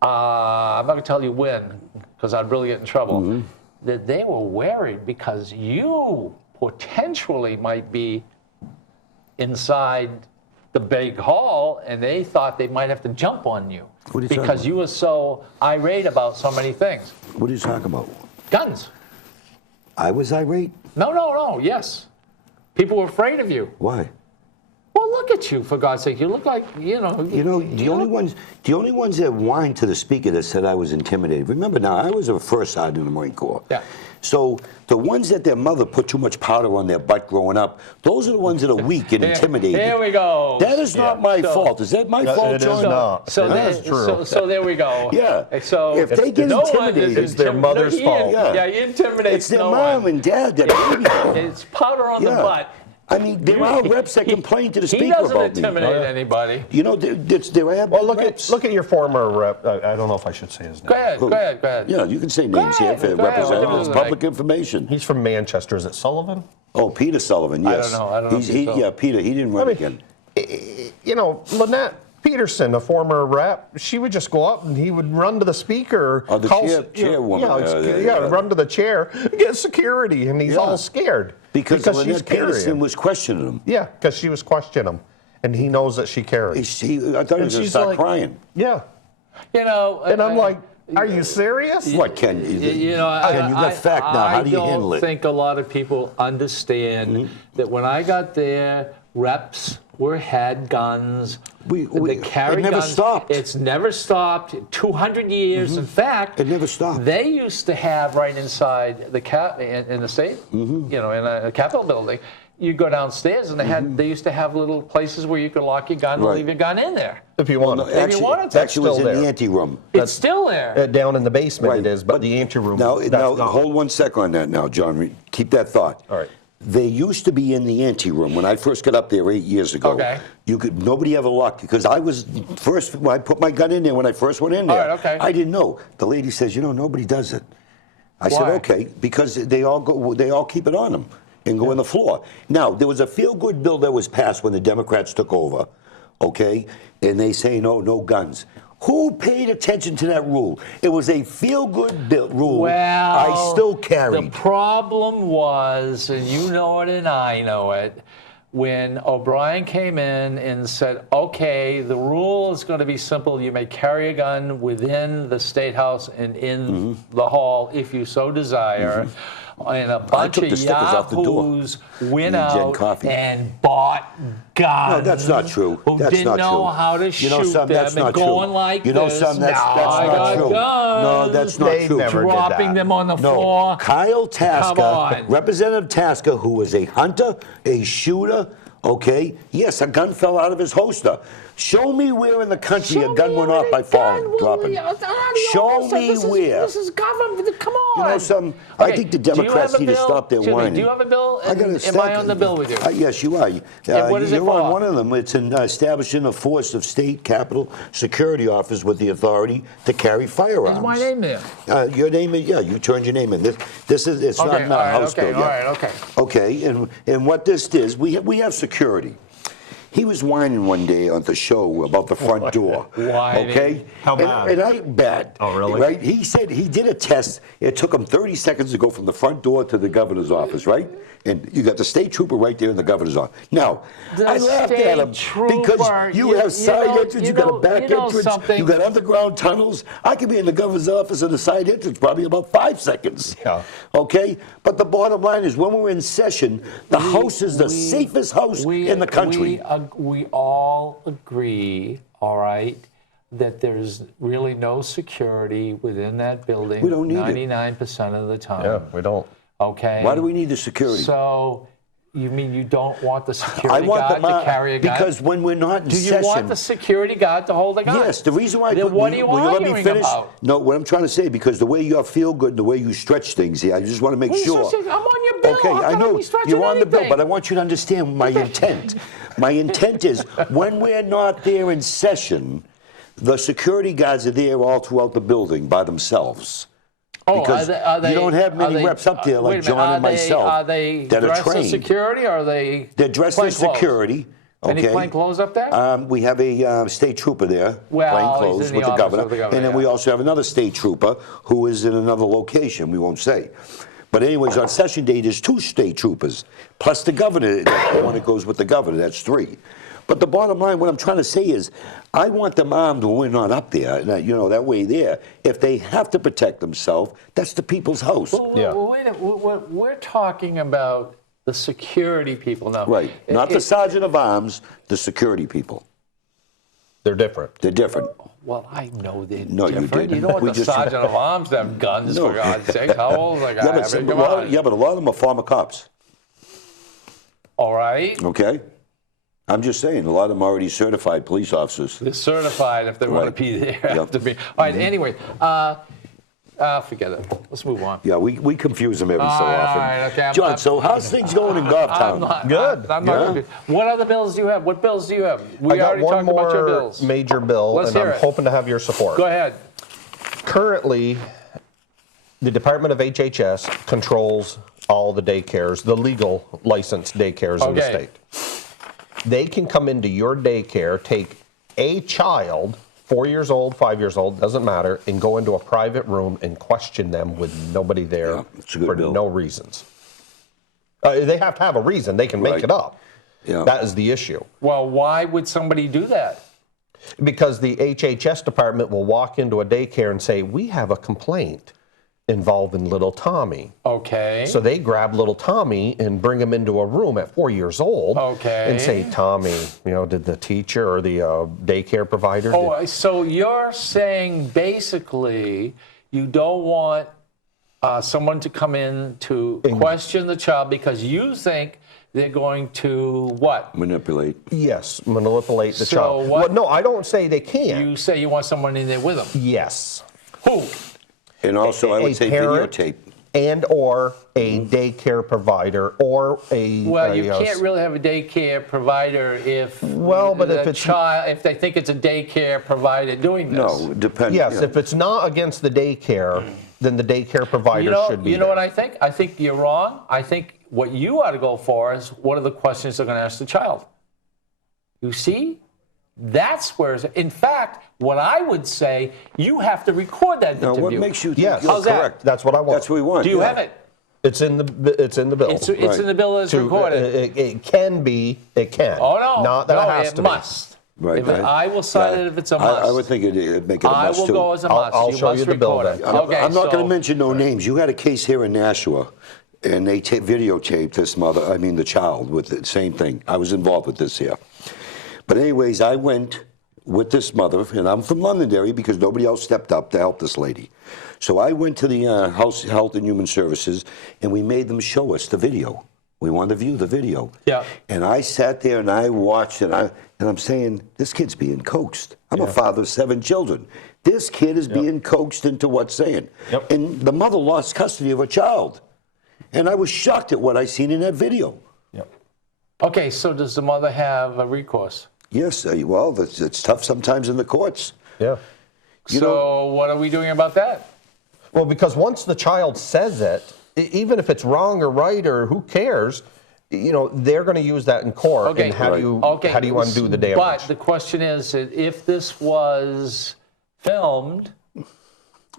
I'm not going to tell you when, because I'd really get in trouble. That they were worried because you potentially might be inside the big hall, and they thought they might have to jump on you because you were so irate about so many things. What are you talking about? Guns. I was irate? No, yes. People were afraid of you. Why? Well, look at you, for God's sake. You look like, You know, the only ones that whined to the speaker that said I was intimidated. Remember now, I was a first sergeant in the Marine Corps. Yeah. So the ones that their mother put too much powder on their butt growing up, those are the ones that are weak and intimidated. There we go. That is not my fault. Is that my fault, it John? is not. So, It is true. so there we go. Yeah. So if they get intimidated, it's their mother's fault. Yeah, he intimidates it's their no mom one. and dad that baby. It's powder on the butt. I mean, there are reps that complain to the speaker about me. He doesn't intimidate anybody. You know, there have Well, look reps. at your former rep. I don't know if I should say his name. Go ahead. Yeah, you can say names here if it represents public information. He's from Manchester. Is it Sullivan? Oh, Peter Sullivan, yes. I don't know. Yeah, Peter, he didn't run again. You know, Lynette Peterson, a former rep, she would just go up and he would run to the speaker. Oh, the chairwoman. Run to the chair, get security, and he's all scared. Because she's Lynette Peterson was questioning him. Yeah, because she was questioning him, and he knows that she carries. I thought he was going to start crying. Yeah. You know, and I'm like, are you serious? What, Ken? You know, Ken, you got fact now. How do you handle it? I don't think a lot of people understand that when I got there, reps had guns. They carried it never guns. stopped. It's never stopped. 200 years. In fact, it never stopped. They used to have right inside the in the state, you know, in a Capitol building. You go downstairs, and they used to have little places where you could lock your gun and leave your gun in there. If you want. If you wanted to. Actually, it's in the ante room. It's still there. Down in the basement it is, but the ante room. Now, hold 1 second on that now, John. Keep that thought. All right. They used to be in the ante room when I first got up there 8 years ago. Okay. Nobody ever locked because I was first when I put my gun in there when I first went in there. All right, okay. I didn't know. The lady says, nobody does it. I said, okay, because they all keep it on them and go on the floor. Now, there was a feel-good bill that was passed when the Democrats took over, okay, and they say no guns. Who paid attention to that rule? It was a feel-good bill rule. Well, I still carried. The problem was, and you know it and I know it, when O'Brien came in and said, okay, the rule is going to be simple. You may carry a gun within the State House and in the hall if you so desire. And a bunch of yahoos went out and bought guns. No, that's not true. Who didn't know how to shoot them and going like this. That's not true. No, that's not true. Dropping them on the floor. Kyle Tasker, Representative Tasker, who was a hunter, a shooter, okay? Yes, a gun fell out of his holster. Show me where in the country a gun went off by falling, dropping. Show me where. This is government. Come on. You know, I think the Democrats need to stop their whining. Do you have a bill? I got a Am I on the bill with you? Yes, you are. And what is it You're for? on one of them. It's establishing a force of state capitol security officers with the authority to carry firearms. Is my name there? Your name is, you turned your name in. It's not in our House bill yet. All right, okay. Okay, and what this is, we have security. He was whining one day on the show about the front door. Whining? Okay? How bad? And I bad. Oh, really? Right? He said he did a test. It took him 30 seconds to go from the front door to the governor's office, right? And you got the state trooper right there in the governor's office. Now, I laughed at him because you have side entrance, you got a back entrance, you got underground tunnels. I could be in the governor's office in the side entrance probably about 5 seconds. Yeah. Okay? But the bottom line is when we're in session, the House is the safest house in the country. We all agree, all right, that there's really no security within that building. We don't need it. 99% of the time. Yeah, we don't. Okay. Why do we need the security? So, you mean you don't want the security guard to carry a gun? Because when we're not in session... Do you want the security guard to hold a gun? Yes, the reason why... Then what are you arguing about? No, what I'm trying to say, because the way you feel good, the way you stretch things here, I just want to make sure... I'm on your bill. Okay, I know you're on the bill, but I want you to understand my intent. My intent is, when we're not there in session, the security guards are there all throughout the building by themselves. Because are they, you don't have many reps up there like John and myself are they that are dressed trained. as security, or are they They're dressed as security. Any Okay. plain clothes up there? We have a state trooper there, Well, plain he's clothes in the with the office governor. of the governor, And then we also have another state trooper who is in another location, we won't say. But anyways, on session day, there's 2 state troopers, plus the governor, the one that goes with the governor, that's 3. But the bottom line, what I'm trying to say is, I want them armed when we're not up there. You know, that way there. If they have to protect themselves, that's the people's house. Yeah. Wait a minute. We're talking about the security people now. Right. Not the sergeant of arms, the security people. They're different. They're different. Well, I know they're No, you different. didn't. You don't want We the just- sergeant of arms to have guns, No. for God's sake. How old is that guy? Yeah, I but, mean, come on. a lot of them are former cops. All right. Okay? I'm just saying, a lot of them are already certified police officers. They're certified if they want to Right. be there. Yep. Have to be. All right, anyway. Forget it. Let's move on. Yeah, we confuse them every so All often. right, okay, John, so how's things going in Goffstown? Good. I'm not Yeah. confused. What other bills do you have? What bills do you have? We I got already one talked about your more bills. major bill, Let's and hear I'm it. hoping to have your support. Go ahead. Currently, the Department of HHS controls all the daycares, the legal licensed daycares in the Okay. state. They can come into your daycare, take a child, 4 years old, 5 years old, doesn't matter, and go into a private room and question them with nobody there Yeah, it's a good for bill. no reasons. They have to have a reason. They can make Right. it up. Yeah. That is the issue. Well, why would somebody do that? Because the HHS department will walk into a daycare and say, we have a complaint involving little Tommy. Okay. So they grab little Tommy and bring him into a room at 4 years old Okay. and say, Tommy, did the teacher or the daycare provider? Oh, so you're saying basically you don't want someone to come in to question the child because you think they're going to what? Manipulate. Yes, manipulate the So child. what- Well, no, I don't say they can't. You say you want someone in there with them. Yes. Who? And also, I would say parent videotape. and or a daycare provider or a... Well, you can't really have a daycare provider if Well, but the if it's- child, if they think it's a daycare provider doing this. No, depends. Yes, yeah. if it's not against the daycare, then the daycare provider should be You know there. what I think? I think you're wrong. I think what you ought to go for is what are the questions they're going to ask the child? You see? That's where, in fact, what I would say, you have to record that Now, interview. what makes you think Yes. you're How's that? correct? That's what I want. That's what we want. Do you yeah. have it? It's in the bill. It's in the bill that's recorded. It can be. It can. Oh, no. Not that no, it has to must. Right. I will sign it if it's a must. I would think it'd make it a I must, will too. go as a must. I'll you show must you the bill record it. then. Okay, I'm not going so- to mention no names. You had a case here in Nashua, and they videotaped this the child with the same thing. I was involved with this here. But anyways, I went with this mother, and I'm from Londonderry because nobody else stepped up to help this lady. So I went to the House Health and Human Services, and we made them show us the video. We wanted to view the video. Yeah. And I sat there and I watched it, and I'm saying, this kid's being coaxed. I'm a father of 7 children. This kid is being coaxed into what's saying. Yep. And the mother lost custody of her child. And I was shocked at what I seen in that video. Yep. Okay, so does the mother have a recourse? Yes, well, it's tough sometimes in the courts. Yeah. So what are we doing about that? Well, because once the child says it, even if it's wrong or right or who cares, they're going to use that in court. Okay. And how do you undo the damage? But the question is, if this was filmed, It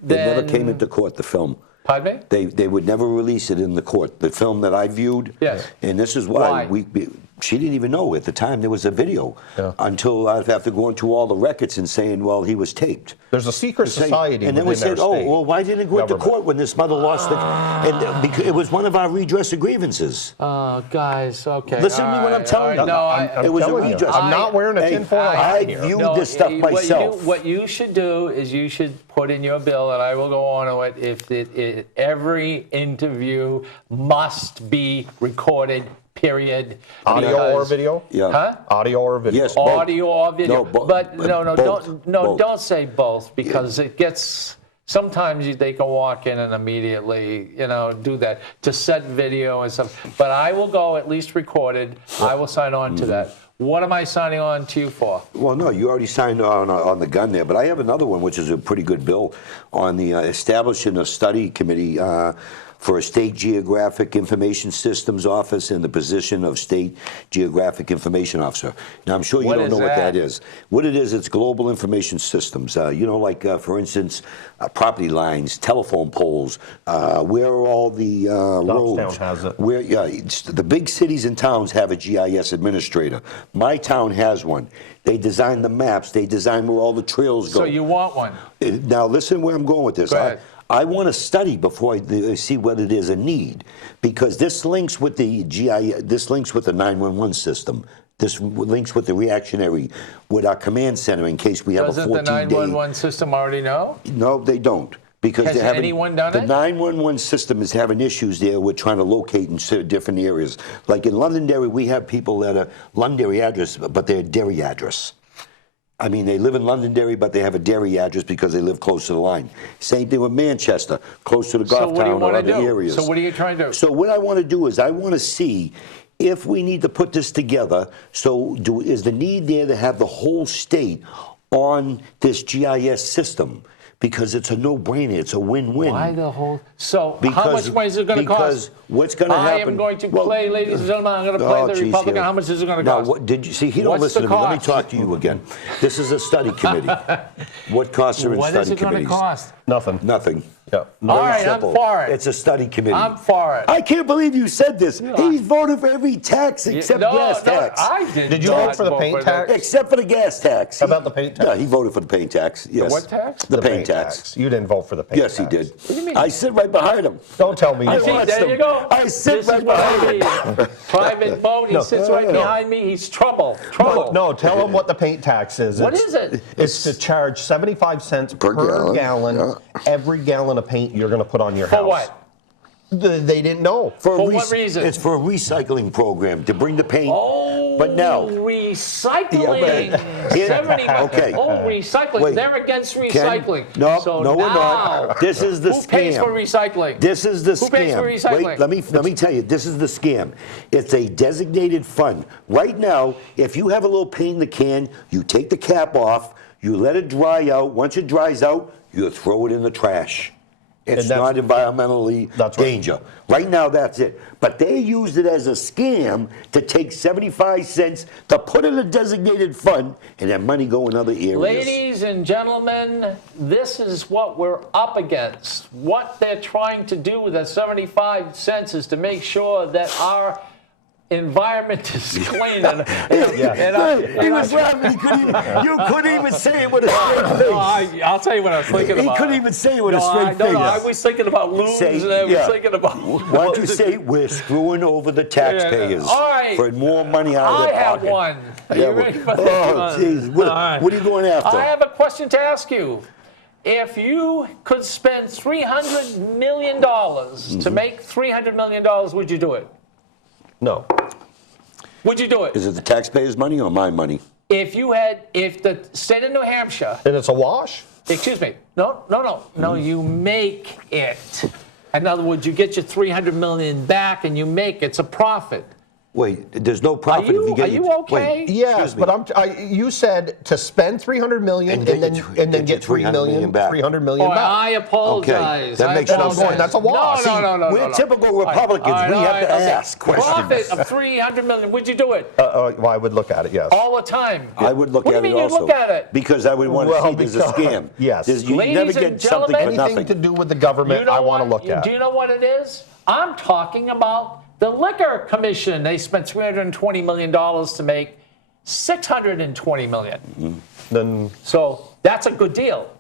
then... never came into court, the film. Pardon me? They would never release it in the court. The film that I viewed. Yes. And this is why Why? She didn't even know at the time there was a video until after going through all the records and saying, well, he was taped. There's a secret society. And then we said, oh, well, why didn't it go to court when this mother lost the... And because it was one of our redress of grievances. Oh, guys, okay. Listen to me what I'm telling you. I'm it was a telling you, redress. I'm not wearing a tinfoil hat I here. viewed this stuff myself. What you should do is you should put in your bill, and I will go on to it, if every interview must be recorded, period. Audio or video? Yeah. Huh? Audio or video? Yes, both. Audio or video. No, but both. don't say both, because it gets... Sometimes they can walk in and immediately, do that, to set video and stuff. But I will go at least recorded. I will sign on to that. What am I signing on to you for? Well, no, you already signed on the gun there, but I have another one, which is a pretty good bill on the establishing a study committee for a State Geographic Information Systems Office in the position of State Geographic Information Officer. Now, I'm sure you don't know what that is. What it is, it's global information systems. Like, for instance, property lines, telephone poles, where are all the roads? Has it. Where, the big cities and towns have a GIS administrator. My town has one. They design the maps. They design where all the trails go. So you want one? Now, listen where I'm going with this. Go ahead. I want to study before I see whether there's a need, because this links with the GIS, this links with the 911 system, this links with the reactionary, with our command center in case we have a 14-day. Doesn't the 911 system already know? No, they don't. Because Has anyone done it? The 911 system is having issues there with trying to locate in different areas. Like in Londonderry, we have people that are Londonderry address, but they're Derry address. I mean, they live in Londonderry, but they have a Derry address because they live close to the line. Same thing with Manchester, close to the golf town or other areas. So what are you trying to do? So what I want to do is I want to see if we need to put this together. So is the need there to have the whole state on this GIS system? Because it's a no-brainer. It's a win-win. Why the whole... So how much money is it going to cost? Because what's going to happen... I am going to play, ladies and gentlemen, I'm going to play the Republican. How much is it going to cost? Now, did you see? He don't listen to me. Let me talk to you again. This is a study committee. What costs are in study committees? What is it going to cost? Nothing. Nothing. Yeah. All right, I'm for it. It's a study committee. I'm for it. I can't believe you said this. He's voted for every tax except gas tax. I did. Did you vote for the paint tax? Except for the gas tax. How about the paint tax? Yeah, he voted for the paint tax. Yes. The what tax? The paint tax. You didn't vote for the paint Yes, tax. he did. What do you mean? I sit right behind him. Don't tell me. I You watched there him. you go. I sit This right is what behind I him. need. Private boat. He sits right behind me. He's trouble. Trouble. No, tell him what the paint tax is. What is it? It's to charge 75 cents per gallon, yeah. every gallon of paint you're going to put on your house. For what? They didn't know. For what reason? It's for a recycling program to bring the paint. Oh, but now recycling. Okay. Oh, recycling. Wait. They're against recycling. No, so no, we're not. This is the who scam. Who pays for recycling? This is the scam. Who pays for recycling? Wait, let me tell you. This is the scam. It's a designated fund. Right now, if you have a little paint in the can, you take the cap off, you let it dry out. Once it dries out, you throw it in the trash. It's not environmentally danger. Right now, that's it. But they used it as a scam to take 75 cents to put in a designated fund and that money go in other areas. Ladies and gentlemen, this is what we're up against. What they're trying to do with that 75 cents is to make sure that our environment is clean. He was laughing. You couldn't even say it with a straight face. I'll tell you what I was thinking about. He couldn't even say it with a straight face. No, I was thinking about loons, and I was thinking about... Why don't you say we're screwing over the taxpayers All right. for more money out of their pocket? I have one. Are you ready for this one? Jeez. What are you going after? I have a question to ask you. If you could spend $300 million to make $300 million, would you do it? No. Would you do it? Is it the taxpayers' money or my money? If the state of New Hampshire... And it's a wash? Excuse me. No, you make it. In other words, you get your $300 million back and you make it's a profit. Wait, there's no profit if you get... Are you okay? Wait, yes, but you said to spend $300 million and then get $300 million back. $300 million back. I apologize. Okay, that makes no sense. That's a wash. No. We're typical Republicans. We have to ask questions. Profit of $300 million. Would you do it? Well, I would look at it, yes. All the time. I would look at it also. What do you mean you'd look at it? Because I would want to see there's a scam. Yes. You Ladies never and get something for gentlemen, nothing. Anything to do with the government, I want to look at. Do you know what it is? I'm talking about The Liquor Commission, they spent $320 million to make $620 million. Then So that's a good deal.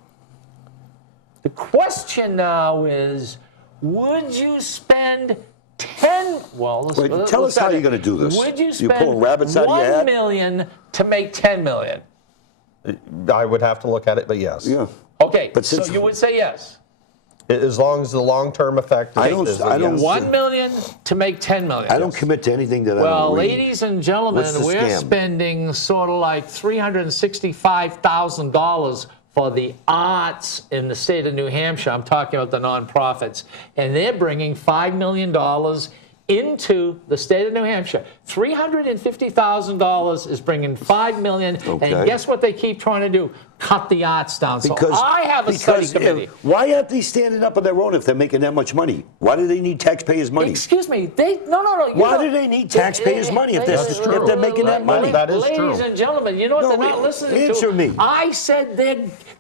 The question now is, would you spend 10? Well, Wait, tell us how you're going to do this. Would you You spend pulling rabbits out of your hat? $1 million to make $10 million? I would have to look at it, but yes. Yeah. Okay, But so since- you would say yes. As long as the long-term effect I is don't- a I don't- yes. $1 million to make $10 million. I don't commit to anything that I Well, don't read. ladies and gentlemen, What's the we're scam? spending sort of like $365,000 for the arts in the state of New Hampshire. I'm talking about the nonprofits. And they're bringing $5 million into the state of New Hampshire. $350,000 is bringing $5 million. Okay. And guess what they keep trying to do? Cut the arts down. So I have a study committee. Why aren't they standing up on their own if they're making that much money? Why do they need taxpayers' money? Excuse me, no. Why do they need taxpayers' money if they're making that money? That is Ladies true. and gentlemen, you know what No, they're not listening to? answer me. I said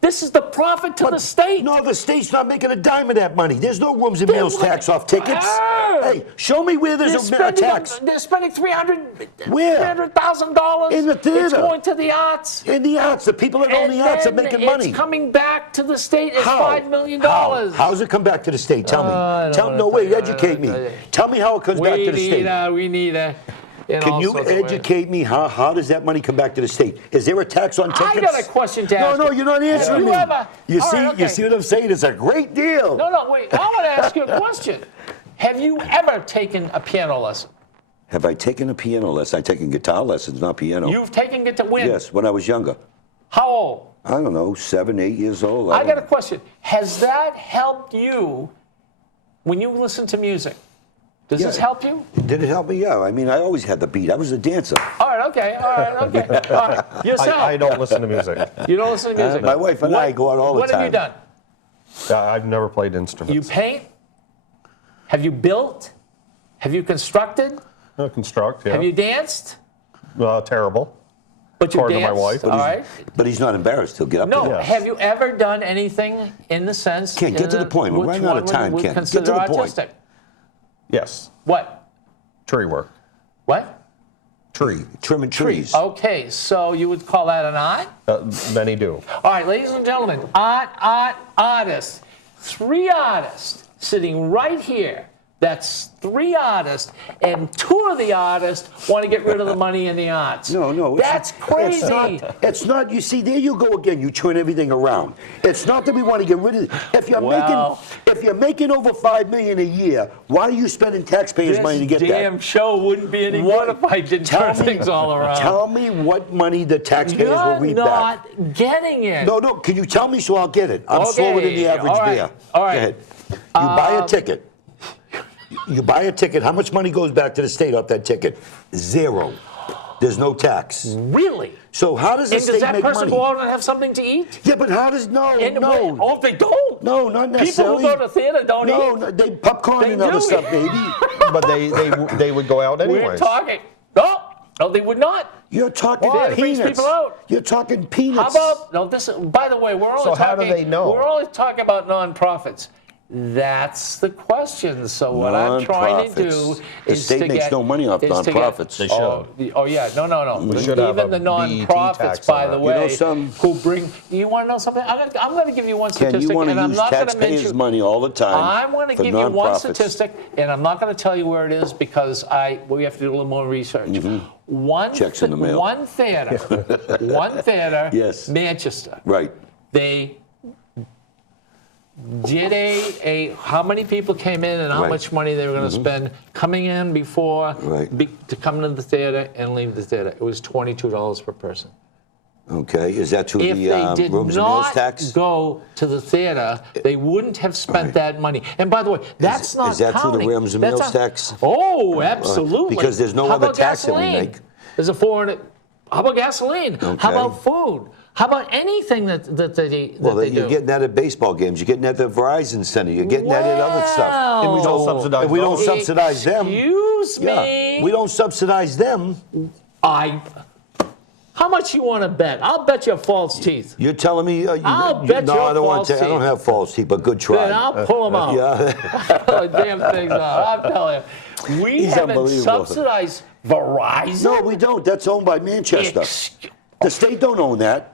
this is the profit to the state. No, the state's not making a dime of that money. There's no rooms and meals tax off tickets. Ah! Hey, show me where there's a tax. They're spending Where? $300,000. In the theater. It's going to the arts. In the arts, the people that own And the arts are then making money. It's coming back to the state as How? $5 million. How's it come back to the state? Tell me. Educate me. Tell me how it comes back to the state. We need a. Can you educate me? How does that money come back to the state? Is there a tax on tickets? I got a question to ask. No, you're not answering me. You see okay. what I'm saying? It's a great deal. No, wait. I want to ask you a question. Have you ever taken a piano lesson? Have I taken a piano lesson? I've taken guitar lessons, not piano. You've taken it to win? Yes, when I was younger. How old? I don't know, 7, 8 years old. I got a question. Has that helped you when you listen to music? Does this help you? Did it help me? Yeah. I mean, I always had the beat. I was a dancer. All right, okay. All right. Yourself. I don't listen to music. You don't listen to music? My wife and I go out all the What time. have you done? I've never played instruments. You paint? Have you built? Have you constructed? Construct, yeah. Have you danced? Terrible. But you According to danced? my wife. All right. But he's not embarrassed. He'll get up No, there. Yes. have you ever done anything in the sense... Ken, get to the point. We're running out of time, would Ken. Get consider to the point. artistic? Yes. What? Tree work. What? Tree. Trimming trees. Okay, so you would call that an art? Many do. All right, ladies and gentlemen, artists. 3 artists sitting right here. That's 3 artists, and 2 of the artists want to get rid of the money in the arts. No. That's crazy. It's not. You see, there you go again. You turn everything around. It's not that we want to get rid of it. If you're making over $5 million a year, why are you spending taxpayers' money to get This that? damn show wouldn't be any good if I didn't turn things all around. Tell me what money the taxpayers will read You're back. not getting it. No. Can you tell me so I'll get it? I'm Okay, slower than the average all right, bear. all right. Go ahead. You buy a ticket. You buy a ticket. How much money goes back to the state off that ticket? 0. There's no tax. Really? So how does the And state does that make person money? go out and have something to eat? Yeah, but how does Oh, they don't? No, not necessarily. People who go to theater don't eat? No, they popcorn They and other do. stuff, baby. But they would go out We're anyways. talking. No, they would not. You're talking Why? It brings peanuts. people out. You're talking How peanuts. about, no, this is, by the way, we're only So talking. how do they know? We're only talking about nonprofits. That's the question. So what I'm trying to do Nonprofits. is The state to makes get, no money off is to get- nonprofits. They should. Oh yeah, no. We should have Even a the BET nonprofits, tax by on the that. way, You know some- who bring. You want to know something? I'm going to give you one Ken, statistic, you want and to I'm use not going to taxpayers' mention. money all the time. I want to for give you one nonprofits. statistic, and I'm not going to tell you where it is because we have to do a little more research. One Checks in the mail. One theater, Yes. Manchester. Right. They did how many people came in and how Right. much money they were going to spend coming in before to come into the theater and leave the theater. It was $22 per person. Okay. Is that to If the they did rooms and meals not tax? go to the theater, they wouldn't have spent that money. And by the way, that's not is that through the counting. rooms and That's meals not- tax? Oh, absolutely. Because there's no How other about tax that we gasoline? make. There's a 400. How about gasoline? Okay. How about food? How about anything that they Well, they you're do? getting that at baseball games. You're getting that at the Verizon Center. You're getting that at other stuff. And we don't subsidize And we don't those. subsidize them. Excuse me. Yeah. We don't subsidize them. How How much you want to bet? I'll bet you false teeth. You're telling me? I'll bet no, you I don't want false to. I don't teeth. have false teeth, but good try. Then I'll pull them out. Yeah. Damn things out. I'm telling you. We He's haven't unbelievable. subsidized Verizon. No, we don't. That's owned by Manchester. The state don't own that.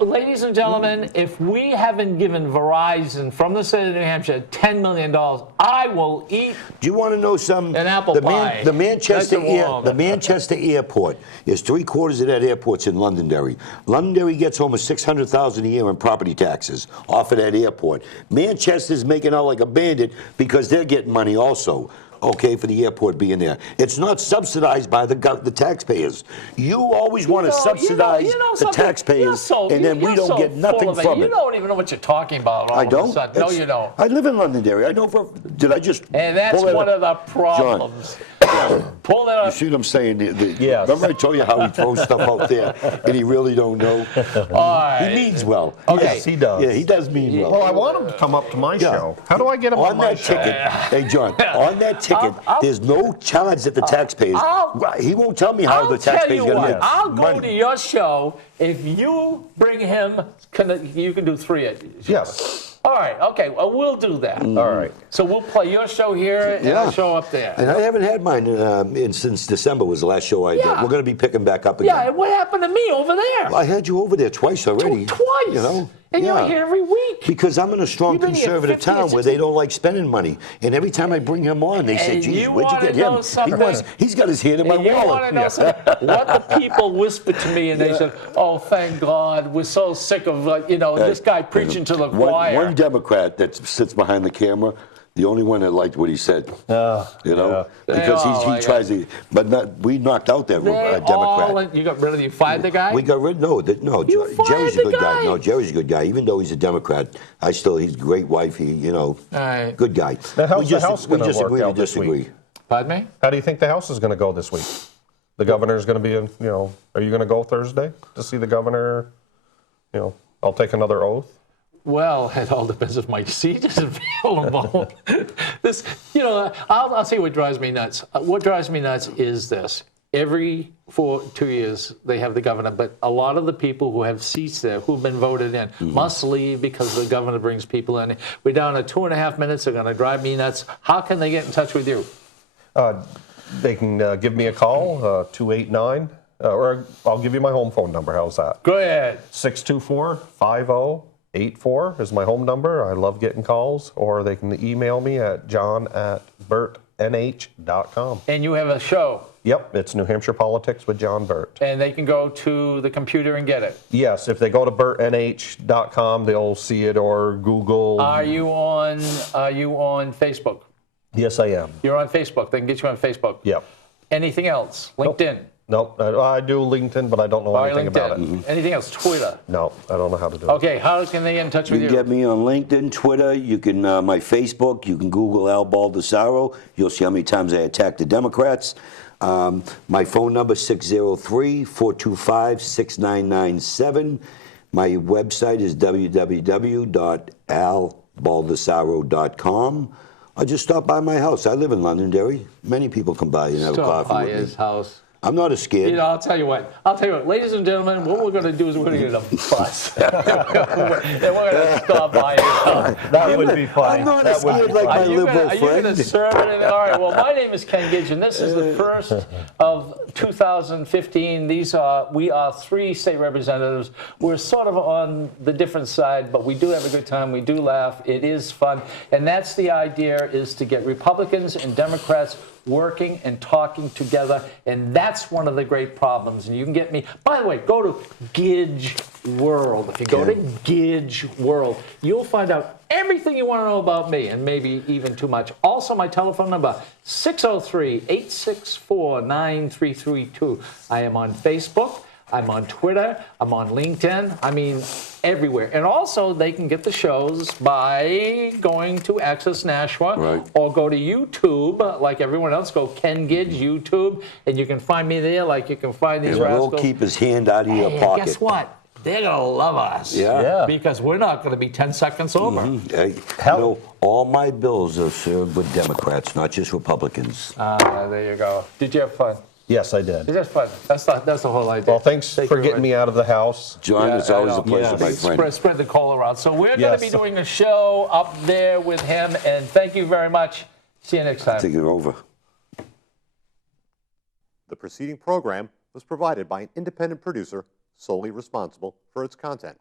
Ladies and gentlemen, if we haven't given Verizon from the state of New Hampshire $10 million, I will eat. Do you want to know something? An apple pie. The Manchester Nice and warm. the Manchester airport is 3/4 of that airport's in Londonderry. Londonderry gets almost $600,000 a year in property taxes off of that airport. Manchester's making out like a bandit because they're getting money also. Okay, for the airport being there. It's not subsidized by the taxpayers. You always want to subsidize the taxpayers, and then we don't get nothing from it. You don't even know what you're talking about. I don't? No, you don't. I live in Londonderry. I know did I just... And that's one of the problems. Pull that You up. see what I'm saying? Yes. Remember I told you how he throws stuff out there, and he really don't know? All right. He means well. Okay. Yes, he does. Yeah, he does mean well. Well, I want him to come up to my show. How do I get him On on my that show? ticket, hey John, on that ticket, there's no charge that the taxpayers. He won't tell me how the taxpayers going to make I'll go money. to your show if you bring him. You can do 3 at your show. Yes. All right. Okay. Well, we'll do that. All right. So we'll play your show here and Yeah. our show up there. And I haven't had mine since December was the last show I did. Yeah. We're going to be picking back up again. Yeah. And what happened to me over there? I had you over there twice already. Twice. You know? And Yeah. you're here every week. Because I'm in a strong You've been here conservative 50 or town where 60 they don't like spending money. And every time I bring him on, they say, And geez, you where'd you wanna get him? know something? He's got his hand in my And you want to wallet. know something? What the people whispered to me, and they said, "Oh, thank God, we're so sick of this guy preaching to the choir." One Democrat that sits behind the camera, the only one that liked what he said. Because They all he like tries to, but we knocked out that Democrat. You got rid of. You fired the guy. We got rid. No, You Jerry's fired a the good guy. guy. No, Jerry's a good guy. Even though he's a Democrat, he's a great wife. right. Good guy. Now, how's the House we gonna just work agree to out this disagree. week? Pardon me? How do you think the House is going to go this week? The governor's going to be in, are you going to go Thursday to see the governor? I'll take another oath. Well, it all depends if my seat is available. I'll tell you what drives me nuts. What drives me nuts is this. Every 2 years, they have the governor, but a lot of the people who have seats there, who've been voted in, must leave because the governor brings people in. We're down to 2.5 minutes. They're going to drive me nuts. How can they get in touch with you? They can give me a call, 289, or I'll give you my home phone number. How's that? Go ahead. 624-5084 is my home number. I love getting calls. Or they can email me at john@burtnh.com. And you have a show. Yep, it's New Hampshire Politics with John Burt. And they can go to the computer and get it. Yes, if they go to burtnh.com, they'll see it, or Google. Are you on Facebook? Yes, I am. You're on Facebook. They can get you on Facebook. Yep. Anything else? LinkedIn. Nope, I do LinkedIn, but I don't know anything about it. Anything else? Twitter. No, I don't know how to do it. Okay, how can they get in touch with You you? can get me on LinkedIn, Twitter. You can my Facebook. You can Google Al Baldessaro. You'll see how many times I attack the Democrats. My phone number 603-425-6997. My website is www.albaldessaro.com. Or just stop by my house. I live in Londonderry. Many people come by and have a Stop coffee by with his me. house. I'm not as scared. I'll tell you what, ladies and gentlemen, what we're going to do is we're going to get a bus. And we're going to stop by his house. That would be funny. I'm not That as would be scared like my funny. liberal Are you going friend. to serve it? All right, well, my name is Ken Gidge, and this is the first of 2015. We are 3 state representatives. We're sort of on the different side, but we do have a good time. We do laugh. It is fun. And that's the idea, is to get Republicans and Democrats working and talking together, and that's one of the great problems. And you can get me, by the way, go to Gidge World. If you go to Gidge World, you'll find out everything you want to know about me, and maybe even too much. Also, my telephone number, 603-864-9332. I am on Facebook. I'm on Twitter. I'm on LinkedIn. I mean, everywhere. And also, they can get the shows by going to Access Nashua or go to YouTube, like everyone else. Go Ken Gidge YouTube, and you can find me there like you can find these rascals. We'll keep his hand out of your Hey, pocket. guess what? They're going to love us. Yeah. Because we're not going to be 10 seconds over. All my bills are served with Democrats, not just Republicans. There you go. Did you have fun? Yes, I did. It's just fun. That's the whole idea. Well, thanks Thank for you getting very me out of the house. John, Yeah, it's I always a know. pleasure, my Yes. friend. Spread the call around. So we're going to Yes. be doing a show up there with him, and thank you very much. See you next time. Take it over. The preceding program was provided by an independent producer solely responsible for its content.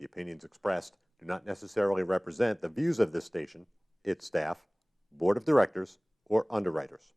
The opinions expressed do not necessarily represent the views of this station, its staff, board of directors, or underwriters.